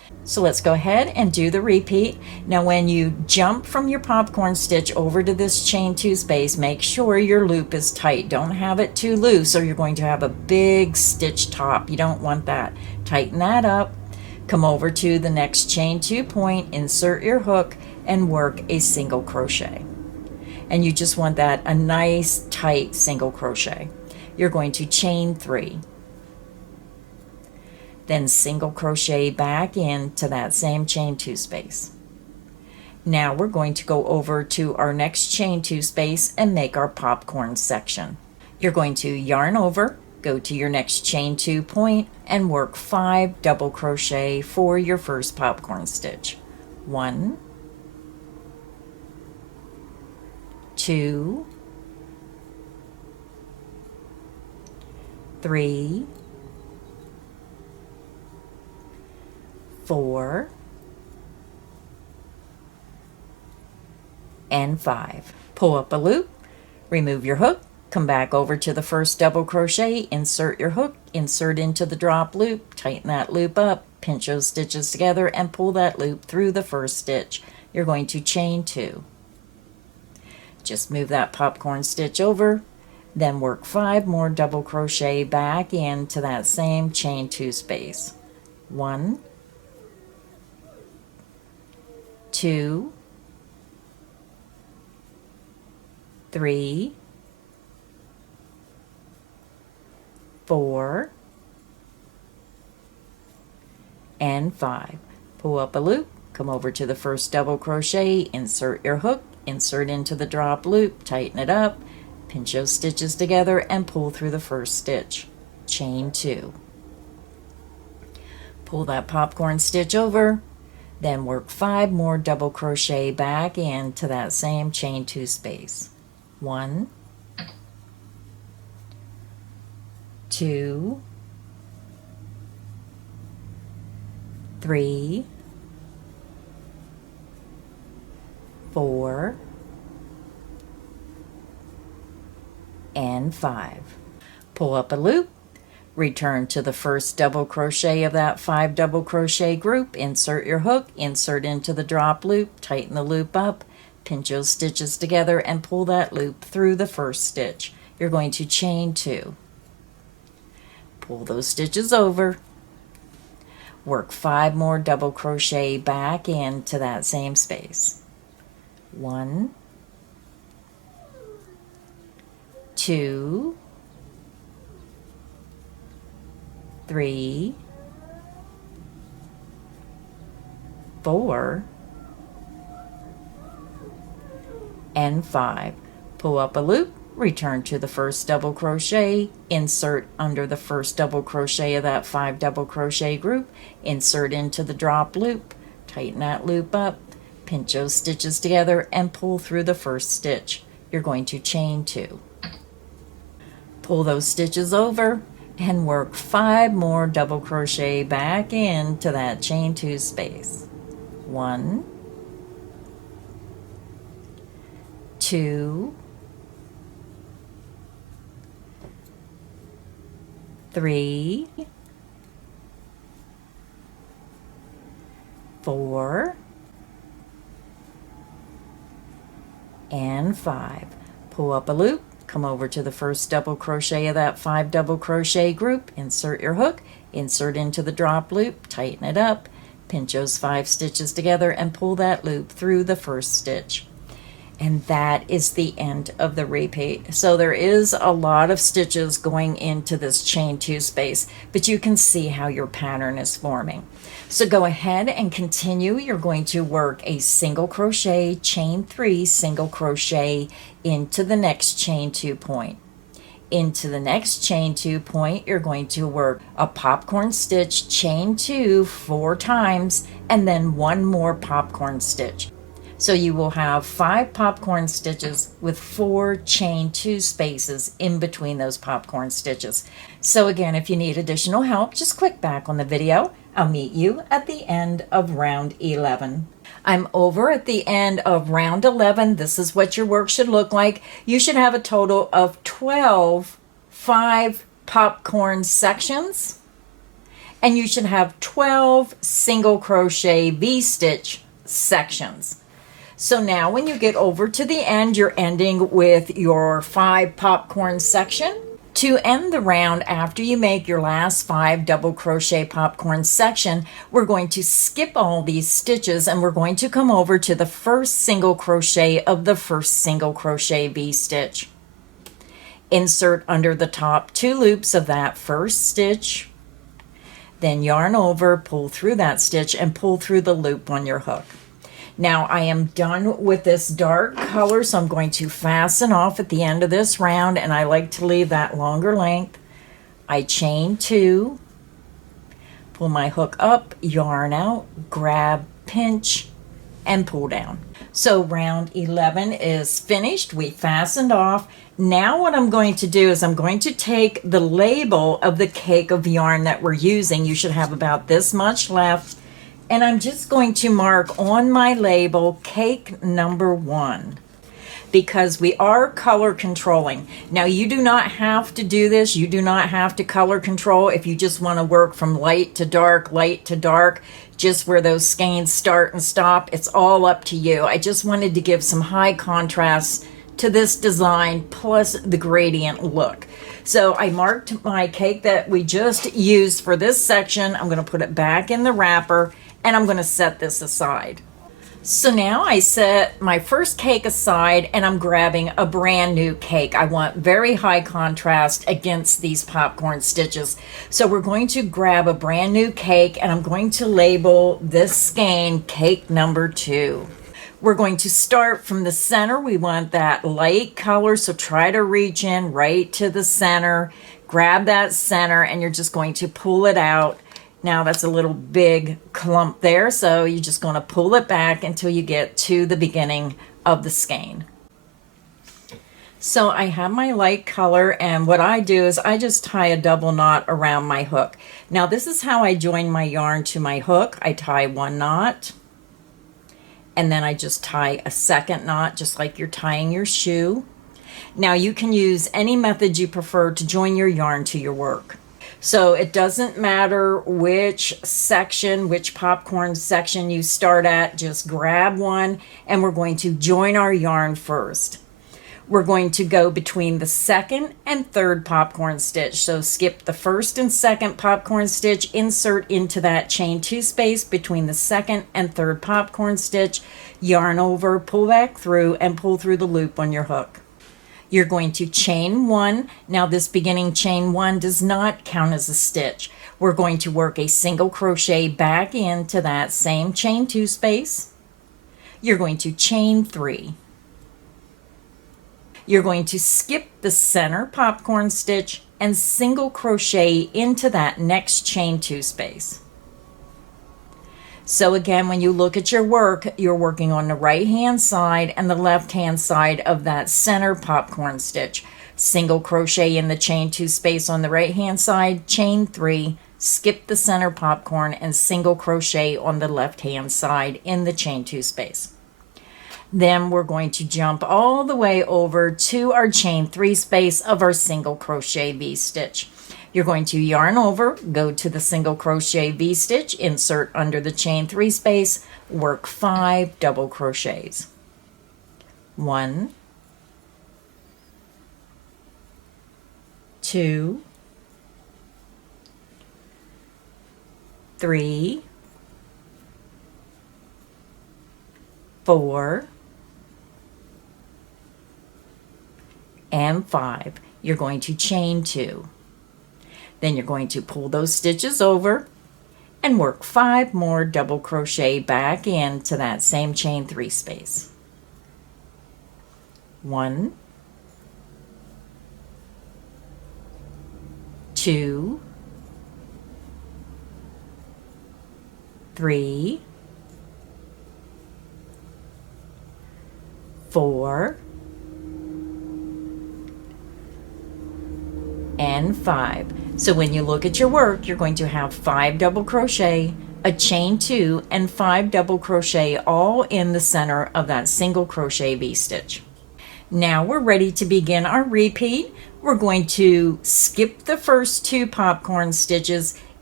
So let's go ahead and do the repeat. Now when you jump from your popcorn stitch over to this chain 2 space, make sure your loop is tight. Don't have it too loose or you're going to have a big stitch top. You don't want that. Tighten that up. Come over to the next chain 2 point, insert your hook, and work a single crochet. And you just want that a nice tight single crochet. You're going to chain 3. Then single crochet back into that same chain 2 space. Now we're going to go over to our next chain 2 space and make our popcorn section. You're going to yarn over, go to your next chain 2 point, and work 5 double crochet for your first popcorn stitch. 1, 2, 3, 4, and 5. Pull up a loop, remove your hook, come back over to the first double crochet, insert your hook, insert into the drop loop, tighten that loop up, pinch those stitches together, and pull that loop through the first stitch. You're going to chain 2. Just move that popcorn stitch over, then work 5 more double crochet back into that same chain 2 space. 1, 2, 3, 4, and 5. Pull up a loop, come over to the first double crochet, insert your hook, insert into the drop loop, tighten it up, pinch those stitches together, and pull through the first stitch. Chain 2. Pull that popcorn stitch over, then work 5 more double crochet back into that same chain 2 space. 1, 2, 3, 4, and 5. Pull up a loop, return to the first double crochet of that 5 double crochet group, insert your hook, insert into the drop loop, tighten the loop up, pinch those stitches together, and pull that loop through the first stitch. You're going to chain 2. Pull those stitches over, work 5 more double crochet back into that same space. 1, 2, 3, 4, and 5. Pull up a loop, return to the first double crochet, insert under the first double crochet of that 5 double crochet group, insert into the drop loop, tighten that loop up, pinch those stitches together, and pull through the first stitch. You're going to chain 2. Pull those stitches over and work 5 more double crochet back into that chain 2 space. 1, 2, 3, 4, and 5. Pull up a loop, come over to the first double crochet of that 5 double crochet group, insert your hook, insert into the drop loop, tighten it up, pinch those 5 stitches together, and pull that loop through the first stitch. And that is the end of the repeat. So there is a lot of stitches going into this chain 2 space, but you can see how your pattern is forming. So go ahead and continue. You're going to work a single crochet, chain 3, single crochet into the next chain 2 point. Into the next chain 2 point, you're going to work a popcorn stitch, chain 2 4 times, and then 1 more popcorn stitch. So you will have 5 popcorn stitches with 4 chain 2 spaces in between those popcorn stitches. So again, if you need additional help, just click back on the video. I'll meet you at the end of round 11. I'm over at the end of round 11. This is what your work should look like. You should have a total of 12 5 popcorn sections. and you should have 12 single crochet V-stitch sections. So now when you get over to the end, you're ending with your 5 popcorn section. To end the round, after you make your last 5 double crochet popcorn section, we're going to skip all these stitches and we're going to come over to the first single crochet of the first single crochet V-stitch. Insert under the top 2 loops of that first stitch, then yarn over, pull through that stitch, and pull through the loop on your hook. Now I am done with this dark color, so I'm going to fasten off at the end of this round, and I like to leave that longer length. I chain 2, pull my hook up, yarn out, grab, pinch, and pull down. So round 11 is finished. We fastened off. Now what I'm going to do is I'm going to take the label of the cake of yarn that we're using. You should have about this much left. And I'm just going to mark on my label cake number 1, because we are color controlling. Now you do not have to do this. You do not have to color control if you just want to work from light to dark, just where those skeins start and stop. It's all up to you. I just wanted to give some high contrast to this design plus the gradient look. So I marked my cake that we just used for this section. I'm going to put it back in the wrapper, and I'm going to set this aside. So now I set my first cake aside, and I'm grabbing a brand new cake. I want very high contrast against these popcorn stitches. So we're going to grab a brand new cake, and I'm going to label this skein cake number 2. We're going to start from the center. We want that light color, so try to reach in right to the center. Grab that center, and you're just going to pull it out. Now that's a little big clump there, so you're just going to pull it back until you get to the beginning of the skein. So I have my light color, and what I do is I just tie a double knot around my hook. Now this is how I join my yarn to my hook. I tie 1 knot, and then I just tie a second knot, just like you're tying your shoe. Now you can use any method you prefer to join your yarn to your work. So it doesn't matter which section, which popcorn section you start at, just grab one, and we're going to join our yarn first. We're going to go between the second and third popcorn stitch. So skip the first and second popcorn stitch, insert into that chain 2 space between the second and third popcorn stitch, yarn over, pull back through, and pull through the loop on your hook. You're going to chain 1. Now this beginning chain 1 does not count as a stitch. We're going to work a single crochet back into that same chain 2 space. You're going to chain 3. You're going to skip the center popcorn stitch and single crochet into that next chain 2 space. So again, when you look at your work, you're working on the right hand side and the left hand side of that center popcorn stitch. Single crochet in the chain 2 space on the right hand side, chain 3, skip the center popcorn, and single crochet on the left hand side in the chain 2 space. Then we're going to jump all the way over to our chain 3 space of our single crochet V-stitch. You're going to yarn over, go to the single crochet V-stitch, insert under the chain 3 space, work 5 double crochets. 1, 2, 3, 4, and 5. You're going to chain 2. Then you're going to pull those stitches over and work 5 more double crochet back into that same chain 3 space. 1, 2, 3, 4, and 5. So when you look at your work, you're going to have 5 double crochet, a chain 2, and 5 double crochet all in the center of that single crochet V-stitch. Now we're ready to begin our repeat. We're going to skip the first 2 popcorn stitches,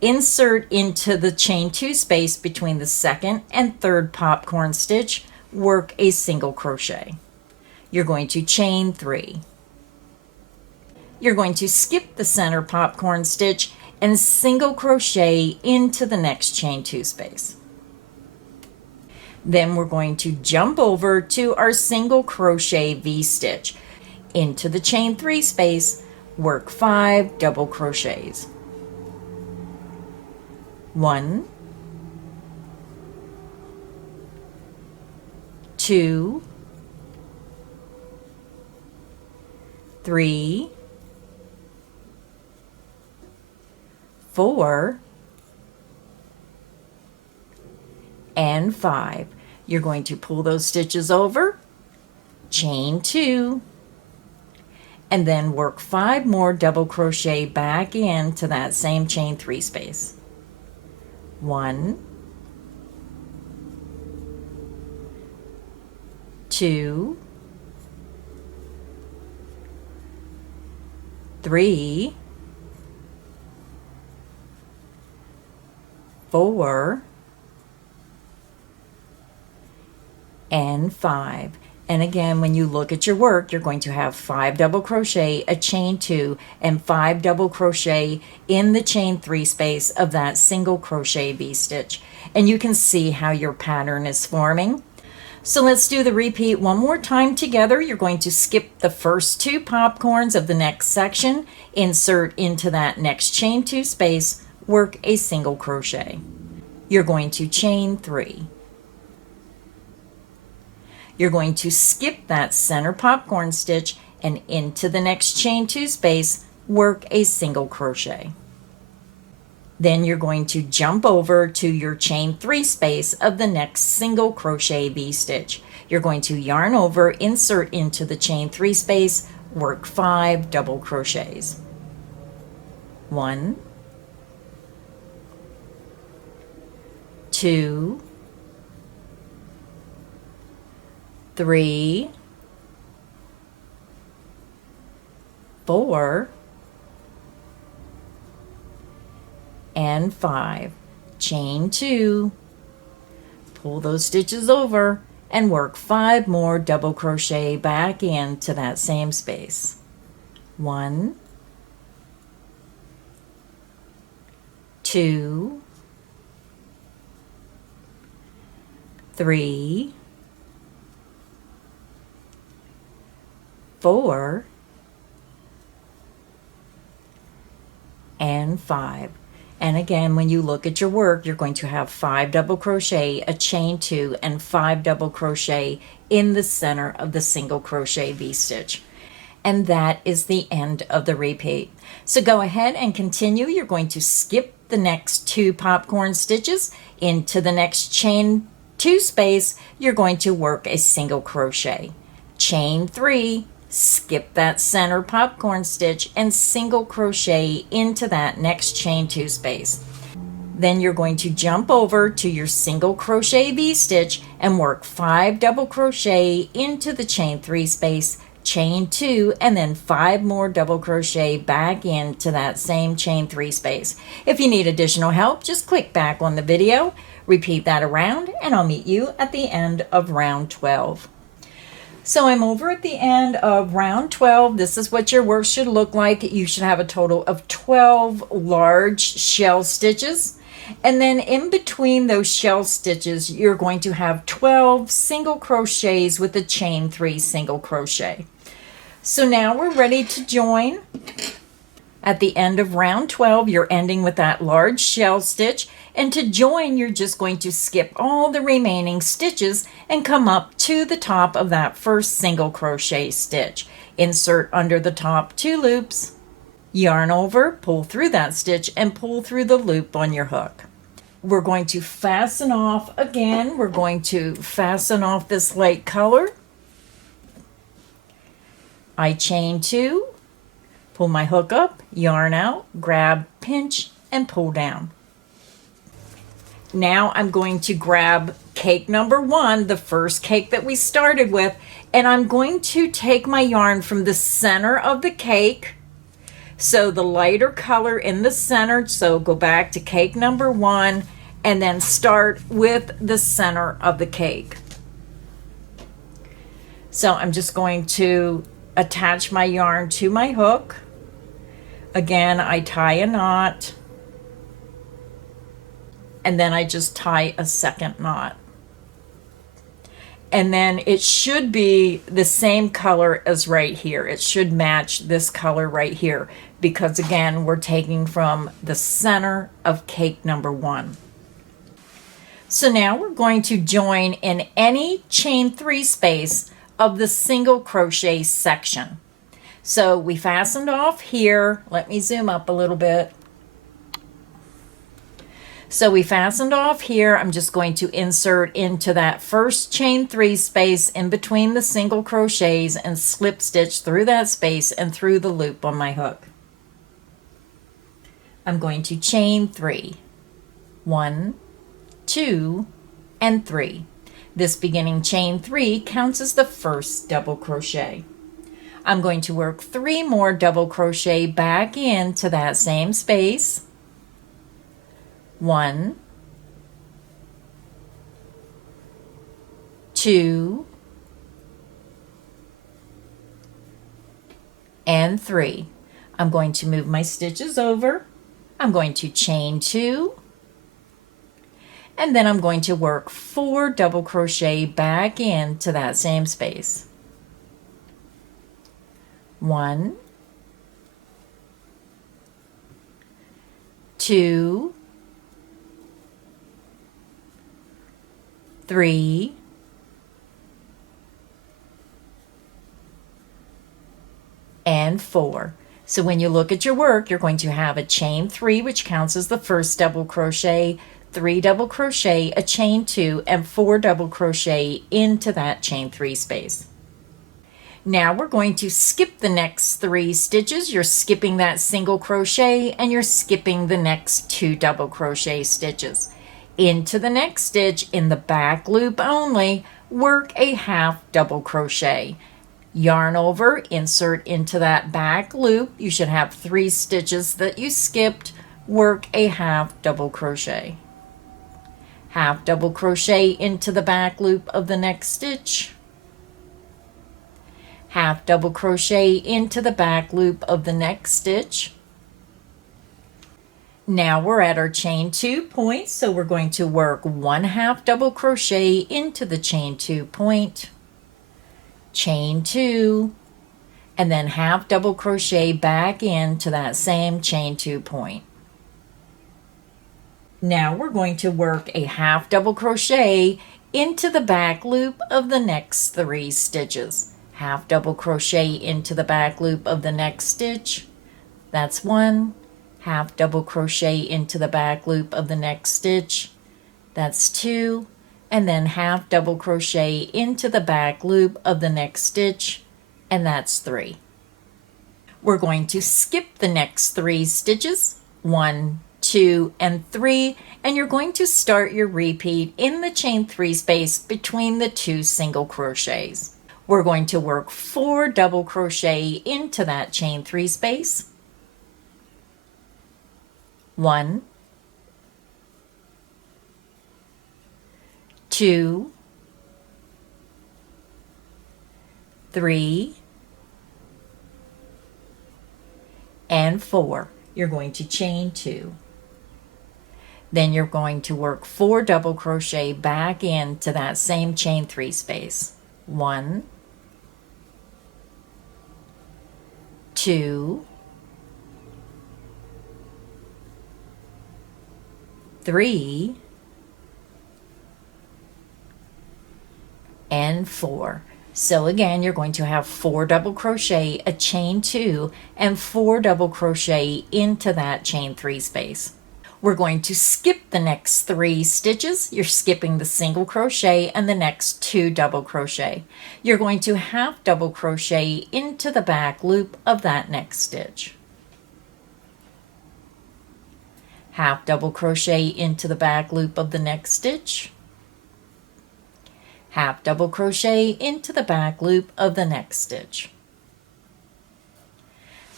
insert into the chain 2 space between the second and third popcorn stitch, work a single crochet. You're going to chain 3. You're going to skip the center popcorn stitch and single crochet into the next chain 2 space. Then we're going to jump over to our single crochet V-stitch. Into the chain 3 space, work 5 double crochets. 1, 2, 3, 4, and 5. You're going to pull those stitches over, chain 2, and then work 5 more double crochet back into that same chain 3 space. 1, 2, 3, 4, and 5. And again, when you look at your work, you're going to have 5 double crochet, a chain 2, and 5 double crochet in the chain 3 space of that single crochet V-stitch. And you can see how your pattern is forming. So let's do the repeat one more time together. You're going to skip the first 2 popcorns of the next section, insert into that next chain 2 space, work a single crochet. You're going to chain 3. You're going to skip that center popcorn stitch and into the next chain 2 space, work a single crochet. Then you're going to jump over to your chain 3 space of the next single crochet V-stitch. You're going to yarn over, insert into the chain 3 space, work 5 double crochets. 1, 2, 3, 4, and 5. Chain 2, pull those stitches over, and work 5 more double crochet back into that same space. 1, 2, 3, 4, and 5. And again, when you look at your work, you're going to have 5 double crochet, a chain 2, and 5 double crochet in the center of the single crochet V-stitch. And that is the end of the repeat. So go ahead and continue. You're going to skip the next 2 popcorn stitches into the next chain 2 space. You're going to work a single crochet. Chain 3, skip that center popcorn stitch and single crochet into that next chain 2 space. Then you're going to jump over to your single crochet V-stitch and work 5 double crochet into the chain 3 space, chain 2, and then 5 more double crochet back into that same chain 3 space. If you need additional help, just click back on the video, repeat that around, and I'll meet you at the end of round 12. So I'm over at the end of round 12. This is what your work should look like. You should have a total of 12 large shell stitches. And then in between those shell stitches, you're going to have 12 single crochets with a chain 3 single crochet. So now we're ready to join. At the end of round 12, you're ending with that large shell stitch. And to join, you're just going to skip all the remaining stitches and come up to the top of that first single crochet stitch. Insert under the top 2 loops, yarn over, pull through that stitch, and pull through the loop on your hook. We're going to fasten off again. We're going to fasten off this light color. I chain 2, pull my hook up, yarn out, grab, pinch, and pull down. Now I'm going to grab cake number 1, the first cake that we started with, and I'm going to take my yarn from the center of the cake So the lighter color in the center, so go back to cake number 1 and then start with the center of the cake. So I'm just going to attach my yarn to my hook. Again, I tie a knot, and then I just tie a second knot. And then it should be the same color as right here. It should match this color right here, because again, we're taking from the center of cake number 1. So now we're going to join in any chain 3 space of the single crochet section. So we fastened off here. Let me zoom up a little bit. So we fastened off here. I'm just going to insert into that first chain 3 space in between the single crochets and slip stitch through that space and through the loop on my hook. I'm going to chain 3. 1, 2, and 3. This beginning chain 3 counts as the first double crochet. I'm going to work 3 more double crochet back into that same space. 1, 2, and 3. I'm going to move my stitches over. I'm going to chain 2, and then I'm going to work 4 double crochet back into that same space. 1, 2, 3, and 4. So when you look at your work, you're going to have a chain 3, which counts as the first double crochet, 3 double crochet, a chain 2, and 4 double crochet into that chain 3 space. Now we're going to skip the next 3 stitches. You're skipping that single crochet and you're skipping the next 2 double crochet stitches. Into the next stitch in the back loop only, work a half double crochet. Yarn over, insert into that back loop. You should have 3 stitches that you skipped. Work a half double crochet. Half double crochet into the back loop of the next stitch. Half double crochet into the back loop of the next stitch. Now we're at our chain 2 point, so we're going to work 1 half double crochet into the chain 2 point, chain 2, and then half double crochet back into that same chain 2 point. Now we're going to work a half double crochet into the back loop of the next 3 stitches. Half double crochet into the back loop of the next stitch. That's 1. Half double crochet into the back loop of the next stitch. That's 2. And then half double crochet into the back loop of the next stitch, and that's 3. We're going to skip the next 3 stitches, 1, 2, and 3, and you're going to start your repeat in the chain 3 space between the 2 single crochets. We're going to work 4 double crochet into that chain 3 space. 1, 2, 3, and 4. You're going to chain 2. Then you're going to work 4 double crochet back into that same chain 3 space. 1, 2, 3, and 4. So again, you're going to have 4 double crochet, a chain 2, and 4 double crochet into that chain 3 space. We're going to skip the next 3 stitches. You're skipping the single crochet and the next 2 double crochet. You're going to half double crochet into the back loop of that next stitch. Half double crochet into the back loop of the next stitch. Half double crochet into the back loop of the next stitch.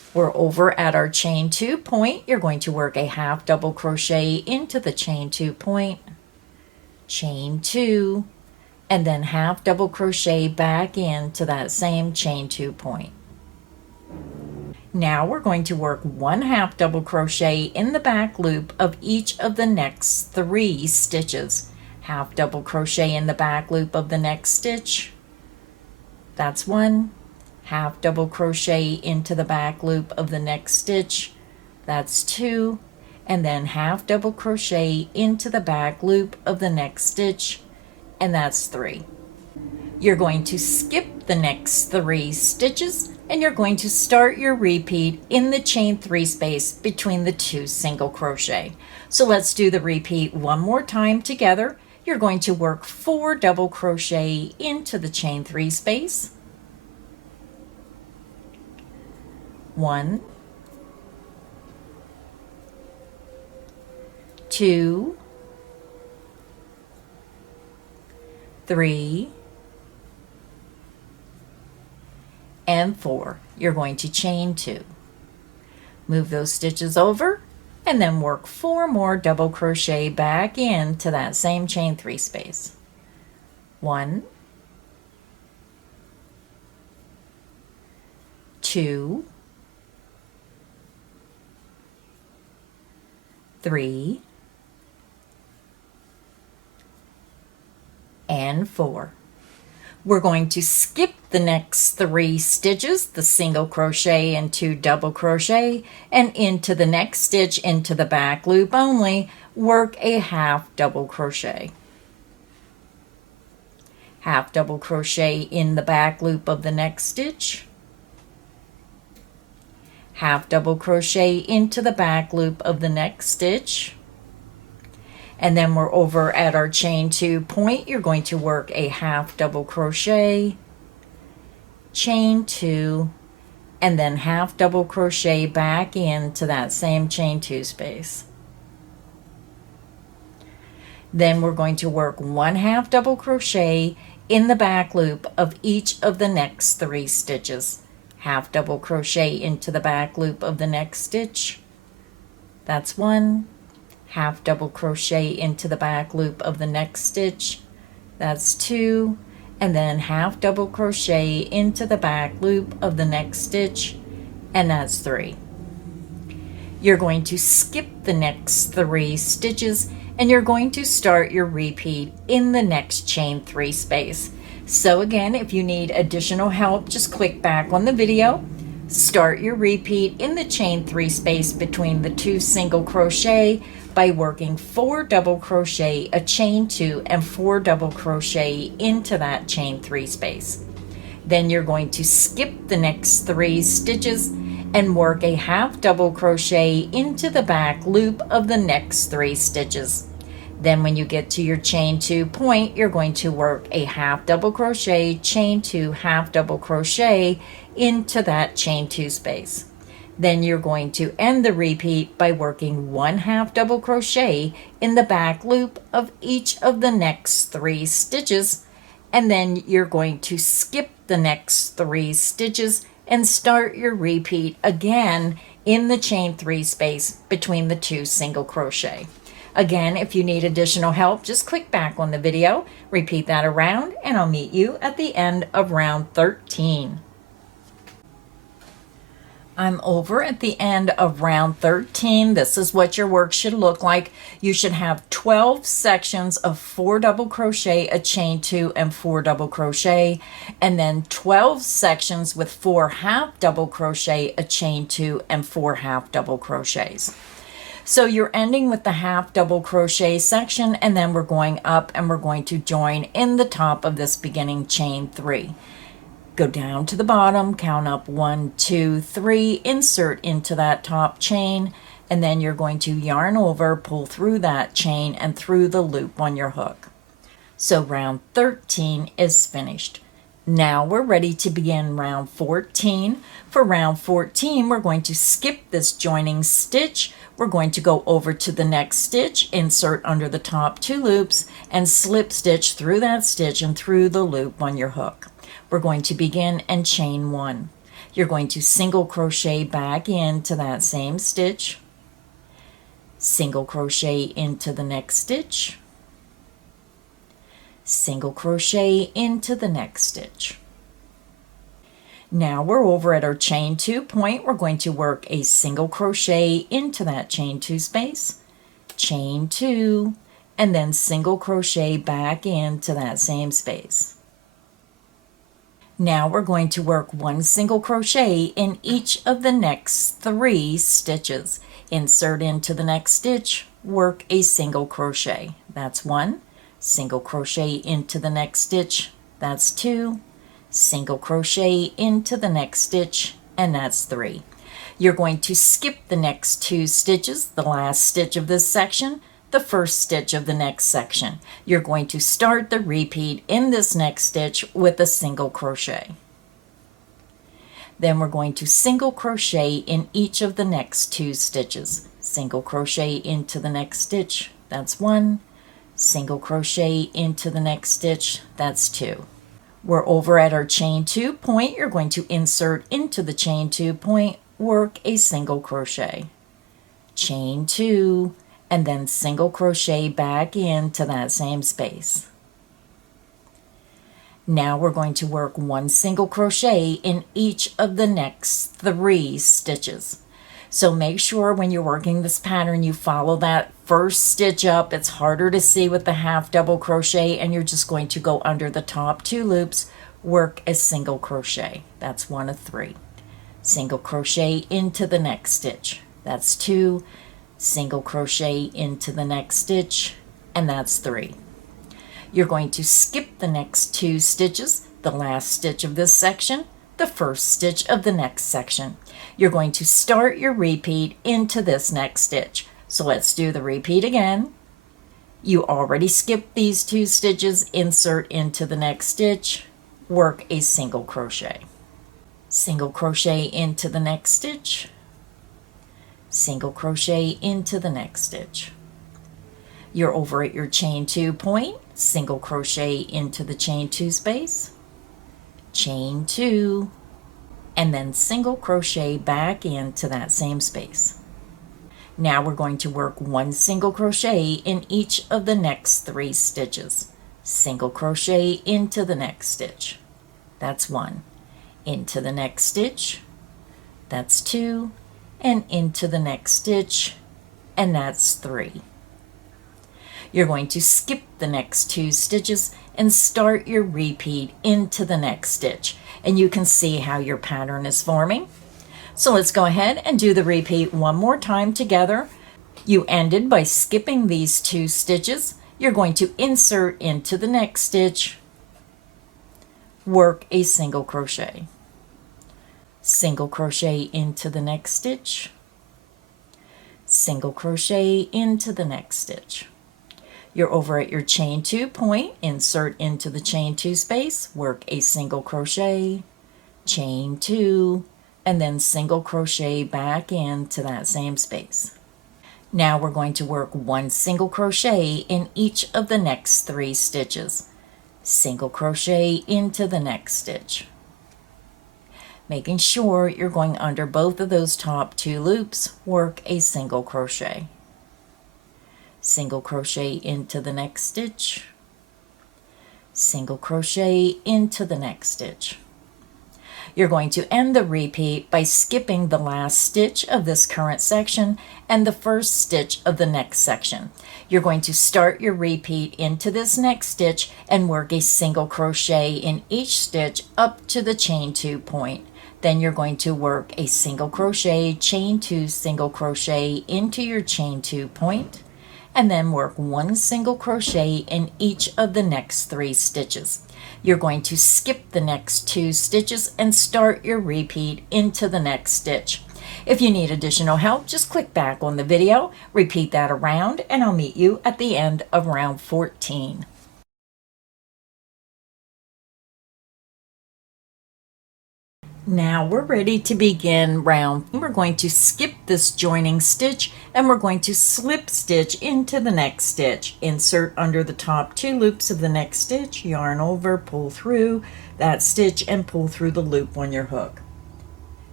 We're over at our chain 2 point. You're going to work a half double crochet into the chain 2 point, chain 2, and then half double crochet back into that same chain 2 point. Now we're going to work 1 half double crochet in the back loop of each of the next 3 stitches. Half double crochet in the back loop of the next stitch. That's 1. Half double crochet into the back loop of the next stitch. That's 2. And then half double crochet into the back loop of the next stitch, and that's 3. You're going to skip the next 3 stitches, and you're going to start your repeat in the chain 3 space between the 2 single crochet. So let's do the repeat one more time together. You're going to work 4 double crochet into the chain 3 space. 1, 2, 3, and 4. You're going to chain 2. Move those stitches over and then work 4 more double crochet back into that same chain 3 space. 1, 2, 3, and 4. We're going to skip the next 3 stitches, the single crochet and 2 double crochet, and into the next stitch into the back loop only, work a half double crochet. Half double crochet in the back loop of the next stitch. Half double crochet into the back loop of the next stitch, and then we're over at our chain 2 point. You're going to work a half double crochet, chain 2, and then half double crochet back into that same chain 2 space. Then we're going to work 1 half double crochet in the back loop of each of the next 3 stitches. Half double crochet into the back loop of the next stitch. That's 1. Half double crochet into the back loop of the next stitch. That's 2. And then half double crochet into the back loop of the next stitch, and that's 3. You're going to skip the next 3 stitches, and you're going to start your repeat in the next chain 3 space. So again, if you need additional help, just click back on the video. Start your repeat in the chain 3 space between the 2 single crochet by working 4 double crochet, a chain 2, and 4 double crochet into that chain 3 space. Then you're going to skip the next 3 stitches and work a half double crochet into the back loop of the next 3 stitches. Then when you get to your chain 2 point, you're going to work a half double crochet, chain 2, half double crochet into that chain 2 space. Then you're going to end the repeat by working 1 half double crochet in the back loop of each of the next 3 stitches, and then you're going to skip the next 3 stitches and start your repeat again in the chain 3 space between the 2 single crochet. Again, if you need additional help, just click back on the video, repeat that around, and I'll meet you at the end of round 13. I'm over at the end of round 13. This is what your work should look like. You should have 12 sections of 4 double crochet, a chain 2, and 4 double crochet, and then 12 sections with 4 half double crochet, a chain 2, and 4 half double crochets. So you're ending with the half double crochet section, and then we're going up and we're going to join in the top of this beginning chain 3. Go down to the bottom, count up 1, 2, 3, insert into that top chain, and then you're going to yarn over, pull through that chain and through the loop on your hook. So round 13 is finished. Now we're ready to begin round 14. For round 14, we're going to skip this joining stitch. We're going to go over to the next stitch, insert under the top 2 loops, and slip stitch through that stitch and through the loop on your hook. We're going to begin and chain 1. You're going to single crochet back into that same stitch, single crochet into the next stitch, single crochet into the next stitch. Now we're over at our chain 2 point. We're going to work a single crochet into that chain 2 space, chain 2, and then single crochet back into that same space. Now we're going to work 1 single crochet in each of the next 3 stitches. Insert into the next stitch, work a single crochet. That's 1. Single crochet into the next stitch. That's 2. Single crochet into the next stitch, and that's 3. You're going to skip the next 2 stitches, the last stitch of this section, the first stitch of the next section. You're going to start the repeat in this next stitch with a single crochet. Then we're going to single crochet in each of the next 2 stitches. Single crochet into the next stitch, that's 1. Single crochet into the next stitch, that's 2. We're over at our chain 2 point. You're going to insert into the chain 2 point, work a single crochet, chain 2, and then single crochet back into that same space. Now we're going to work 1 single crochet in each of the next 3 stitches. So make sure when you're working this pattern you follow that first stitch up. It's harder to see with the half double crochet, and you're just going to go under the top 2 loops, work a single crochet. That's 1 of 3. Single crochet into the next stitch. That's 2. Single crochet into the next stitch, and that's 3. You're going to skip the next 2 stitches, the last stitch of this section, the first stitch of the next section. You're going to start your repeat into this next stitch. So let's do the repeat again. You already skipped these 2 stitches, insert into the next stitch, work a single crochet. Single crochet into the next stitch, single crochet into the next stitch. You're over at your chain 2 point, single crochet into the chain 2 space, chain 2, and then single crochet back into that same space. Now we're going to work 1 single crochet in each of the next 3 stitches. Single crochet into the next stitch. That's 1. Into the next stitch. That's 2. And into the next stitch. And that's 3. You're going to skip the next 2 stitches and start your repeat into the next stitch. And you can see how your pattern is forming. So let's go ahead and do the repeat one more time together. You ended by skipping these 2 stitches. You're going to insert into the next stitch, work a single crochet. Single crochet into the next stitch, single crochet into the next stitch. You're over at your chain 2 point, insert into the chain 2 space, work a single crochet, chain 2, and then single crochet back into that same space. Now we're going to work 1 single crochet in each of the next 3 stitches. Single crochet into the next stitch. Making sure you're going under both of those top 2 loops, work a single crochet. Single crochet into the next stitch. Single crochet into the next stitch. You're going to end the repeat by skipping the last stitch of this current section and the first stitch of the next section. You're going to start your repeat into this next stitch and work a single crochet in each stitch up to the chain 2 point. Then you're going to work a single crochet, chain 2, single crochet into your chain 2 point, and then work 1 single crochet in each of the next 3 stitches. You're going to skip the next 2 stitches and start your repeat into the next stitch. If you need additional help, just click back on the video, repeat that around, and I'll meet you at the end of round 14. Now we're ready to begin round. We're going to skip this joining stitch and we're going to slip stitch into the next stitch. Insert under the top 2 loops of the next stitch, yarn over, pull through that stitch and pull through the loop on your hook.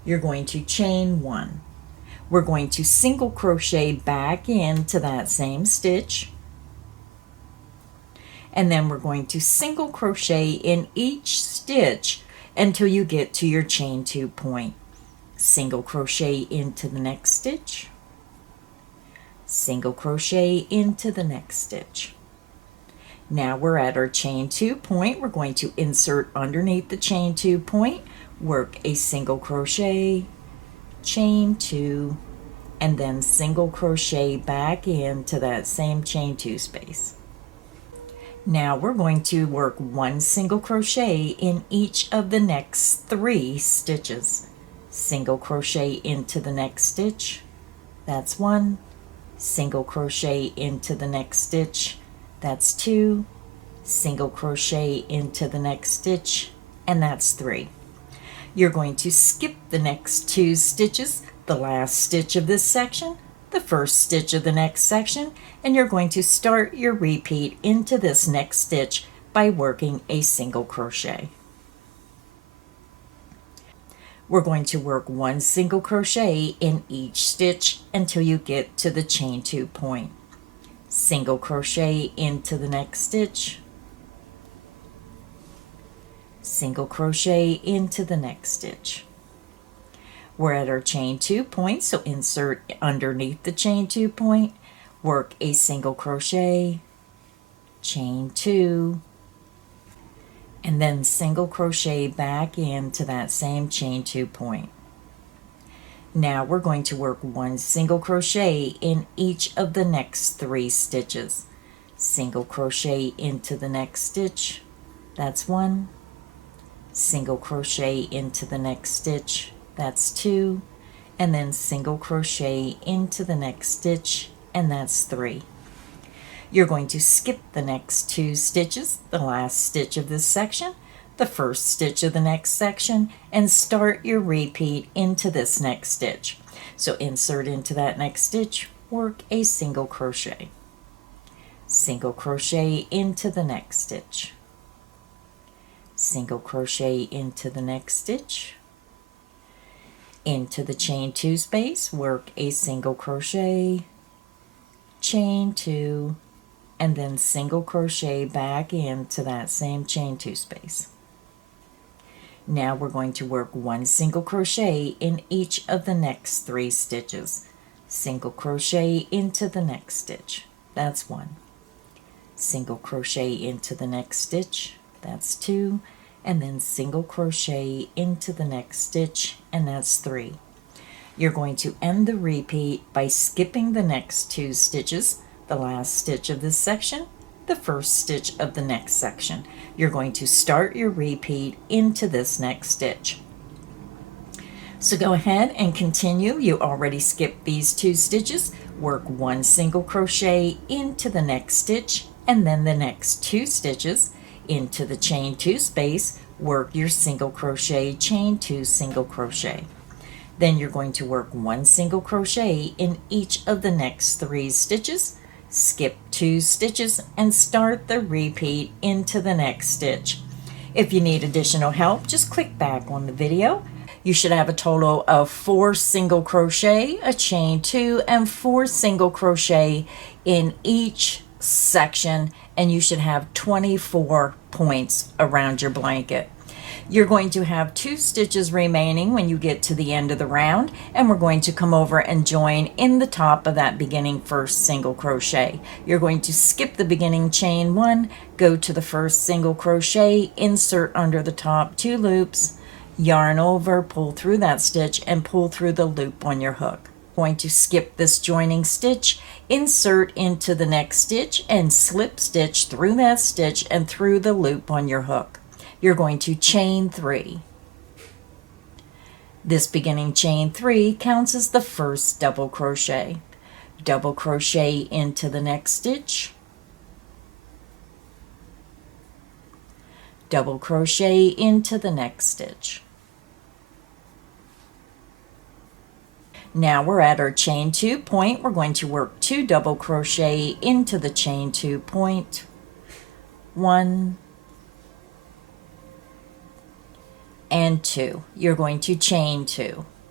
you're going to chain 1. We're going to single crochet back into that same stitch, and then we're going to single crochet in each stitch until you get to your chain 2 point. Single crochet into the next stitch, single crochet into the next stitch. Now we're at our chain 2 point. We're going to insert underneath the chain 2 point, work a single crochet, chain 2, and then single crochet back into that same chain 2 space. Now we're going to work 1 single crochet in each of the next 3 stitches. Single crochet into the next stitch, that's 1. Single crochet into the next stitch, that's 2. Single crochet into the next stitch, and that's 3. You're going to skip the next 2 stitches, the last stitch of this section, the first stitch of the next section, and you're going to start your repeat into this next stitch by working a single crochet. We're going to work 1 single crochet in each stitch until you get to the chain 2 point. Single crochet into the next stitch, single crochet into the next stitch. We're at our chain 2 point, so insert underneath the chain 2 point, work a single crochet, chain 2, and then single crochet back into that same chain 2 point. Now we're going to work 1 single crochet in each of the next 3 stitches. Single crochet into the next stitch, that's 1. Single crochet into the next stitch, that's 2. And then single crochet into the next stitch, and that's 3. You're going to skip the next 2 stitches, the last stitch of this section, the first stitch of the next section, and start your repeat into this next stitch. So insert into that next stitch, work a single crochet. Single crochet into the next stitch. Single crochet into the next stitch. Into the chain 2 space, work a single crochet, chain 2, and then single crochet back into that same chain 2 space. Now we're going to work 1 single crochet in each of the next 3 stitches. Single crochet into the next stitch, that's 1. Single crochet into the next stitch, that's 2. And then single crochet into the next stitch, and that's 3. You're going to end the repeat by skipping the next 2 stitches, the last stitch of this section, the first stitch of the next section. You're going to start your repeat into this next stitch. So go ahead and continue. You already skipped these 2 stitches. Work 1 single crochet into the next stitch, and then the next 2 stitches into the chain 2 space, work your single crochet, chain 2, single crochet. Then you're going to work 1 single crochet in each of the next 3 stitches, skip 2 stitches, and start the repeat into the next stitch. If you need additional help, just click back on the video. You should have a total of 4 single crochet, a chain 2, and 4 single crochet in each section, and you should have 24 points around your blanket. You're going to have 2 stitches remaining when you get to the end of the round, and we're going to come over and join in the top of that beginning first single crochet. You're going to skip the beginning chain 1, go to the first single crochet, insert under the top 2 loops, yarn over, pull through that stitch, and pull through the loop on your hook. Going to skip this joining stitch, insert into the next stitch, and slip stitch through that stitch and through the loop on your hook. You're going to chain 3. This beginning chain 3 counts as the first double crochet. Double crochet into the next stitch, double crochet into the next stitch. Now we're at our chain 2 point. We're going to work 2 double crochet into the chain 2 point, 1 and 2. You're going to chain 2.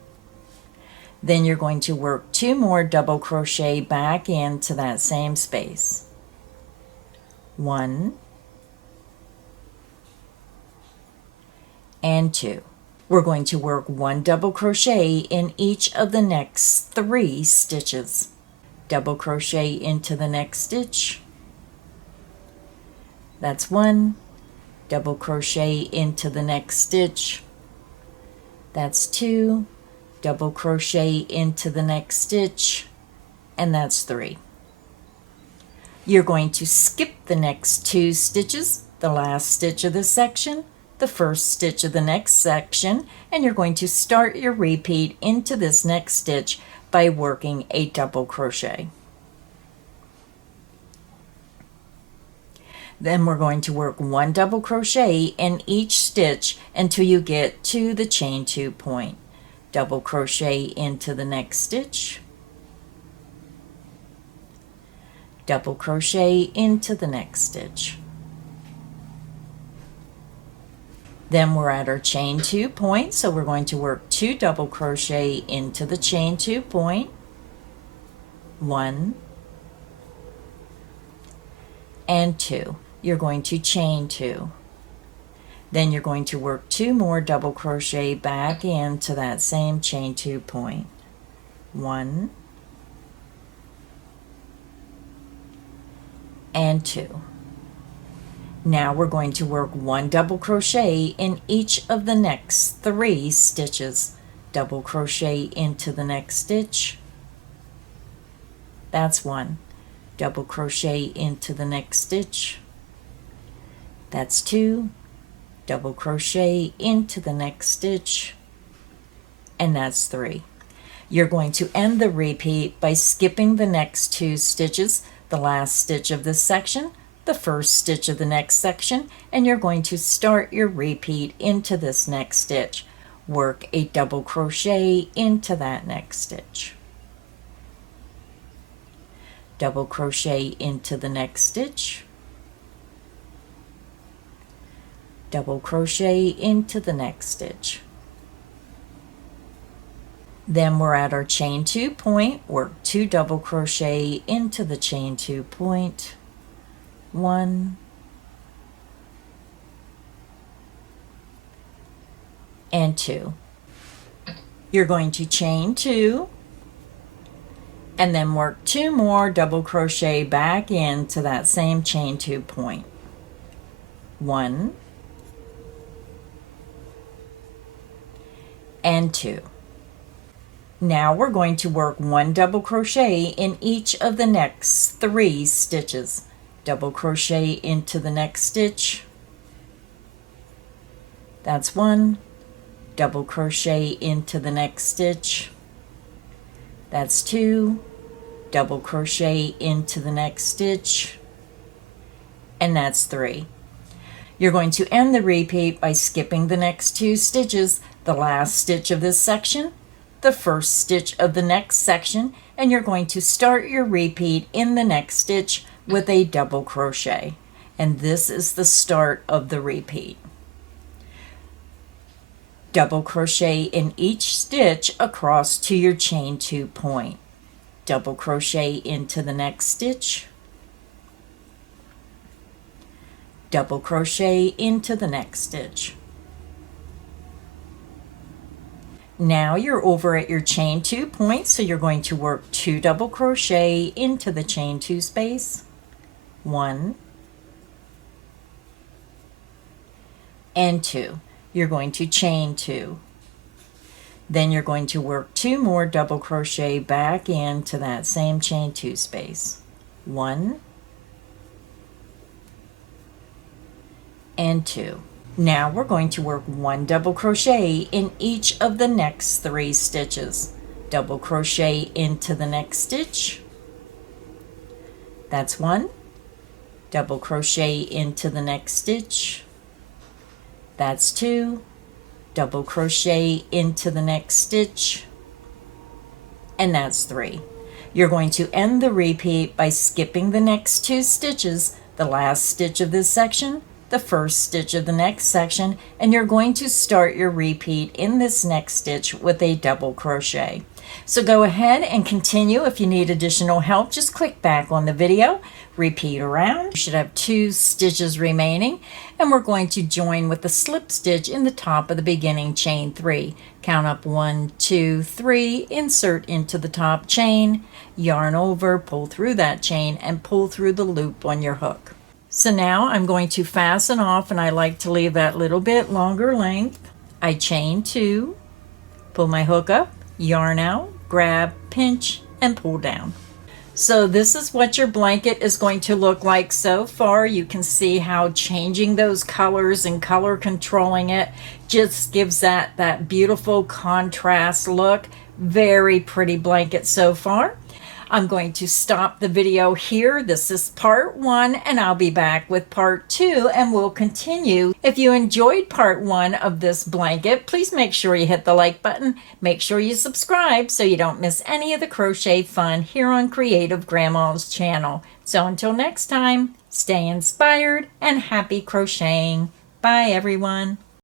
Then you're going to work 2 more double crochet back into that same space. 1 and 2. We're going to work 1 double crochet in each of the next 3 stitches. Double crochet into the next stitch. That's 1. Double crochet into the next stitch. That's 2. Double crochet into the next stitch, and that's 3. You're going to skip the next 2 stitches, the last stitch of this section, the first stitch of the next section, and you're going to start your repeat into this next stitch by working a double crochet. Then we're going to work 1 double crochet in each stitch until you get to the chain 2 point. Double crochet into the next stitch, double crochet into the next stitch. Then we're at our chain 2 point, so we're going to work 2 double crochet into the chain 2 point, 1 and 2. You're going to chain 2. Then you're going to work 2 more double crochet back into that same chain 2 point. 1 and 2. Now we're going to work 1 double crochet in each of the next 3 stitches. Double crochet into the next stitch. That's 1. Double crochet into the next stitch. That's 2. Double crochet into the next stitch, and that's 3. You're going to end the repeat by skipping the next 2 stitches, the last stitch of this section, the first stitch of the next section, and you're going to start your repeat into this next stitch. Work a double crochet into that next stitch. Double crochet into the next stitch. Double crochet into the next stitch. Then we're at our chain 2 point, work 2 double crochet into the chain 2 point, 1 and 2. You're going to chain 2 and then work 2 more double crochet back into that same chain 2 point, 1 and 2. Now we're going to work 1 double crochet in each of the next 3 stitches. Double crochet into the next stitch. That's 1. Double crochet into the next stitch. That's 2. Double crochet into the next stitch. And that's 3. You're going to end the repeat by skipping the next 2 stitches, the last stitch of this section, the first stitch of the next section, and you're going to start your repeat in the next stitch with a double crochet. And this is the start of the repeat. Double crochet in each stitch across to your chain 2 point. Double crochet into the next stitch. Double crochet into the next stitch. Now you're over at your chain 2 point, so you're going to work 2 double crochet into the chain 2 space, 1 and 2. You're going to chain 2. Then you're going to work 2 more double crochet back into that same chain 2 space, 1 and 2. Now we're going to work 1 double crochet in each of the next 3 stitches. Double crochet into the next stitch. That's 1. Double crochet into the next stitch. That's 2. Double crochet into the next stitch. And that's 3. You're going to end the repeat by skipping the next 2 stitches, the last stitch of this section, the first stitch of the next section, and you're going to start your repeat in this next stitch with a double crochet. So go ahead and continue. If you need additional help, just click back on the video, repeat around. You should have 2 stitches remaining, and we're going to join with the slip stitch in the top of the beginning chain 3. Count up 1, 2, 3, insert into the top chain, yarn over, pull through that chain, and pull through the loop on your hook. So now I'm going to fasten off, and I like to leave that little bit longer length. I chain 2, pull my hook up, yarn out, grab, pinch, and pull down. So this is what your blanket is going to look like so far. You can see how changing those colors and color controlling it just gives that beautiful contrast look. Very pretty blanket so far. I'm going to stop the video here. This is part 1, and I'll be back with part 2, and we'll continue. If you enjoyed part 1 of this blanket, please make sure you hit the like button. Make sure you subscribe so you don't miss any of the crochet fun here on Creative Grandma's channel. So until next time, stay inspired and happy crocheting. Bye, everyone.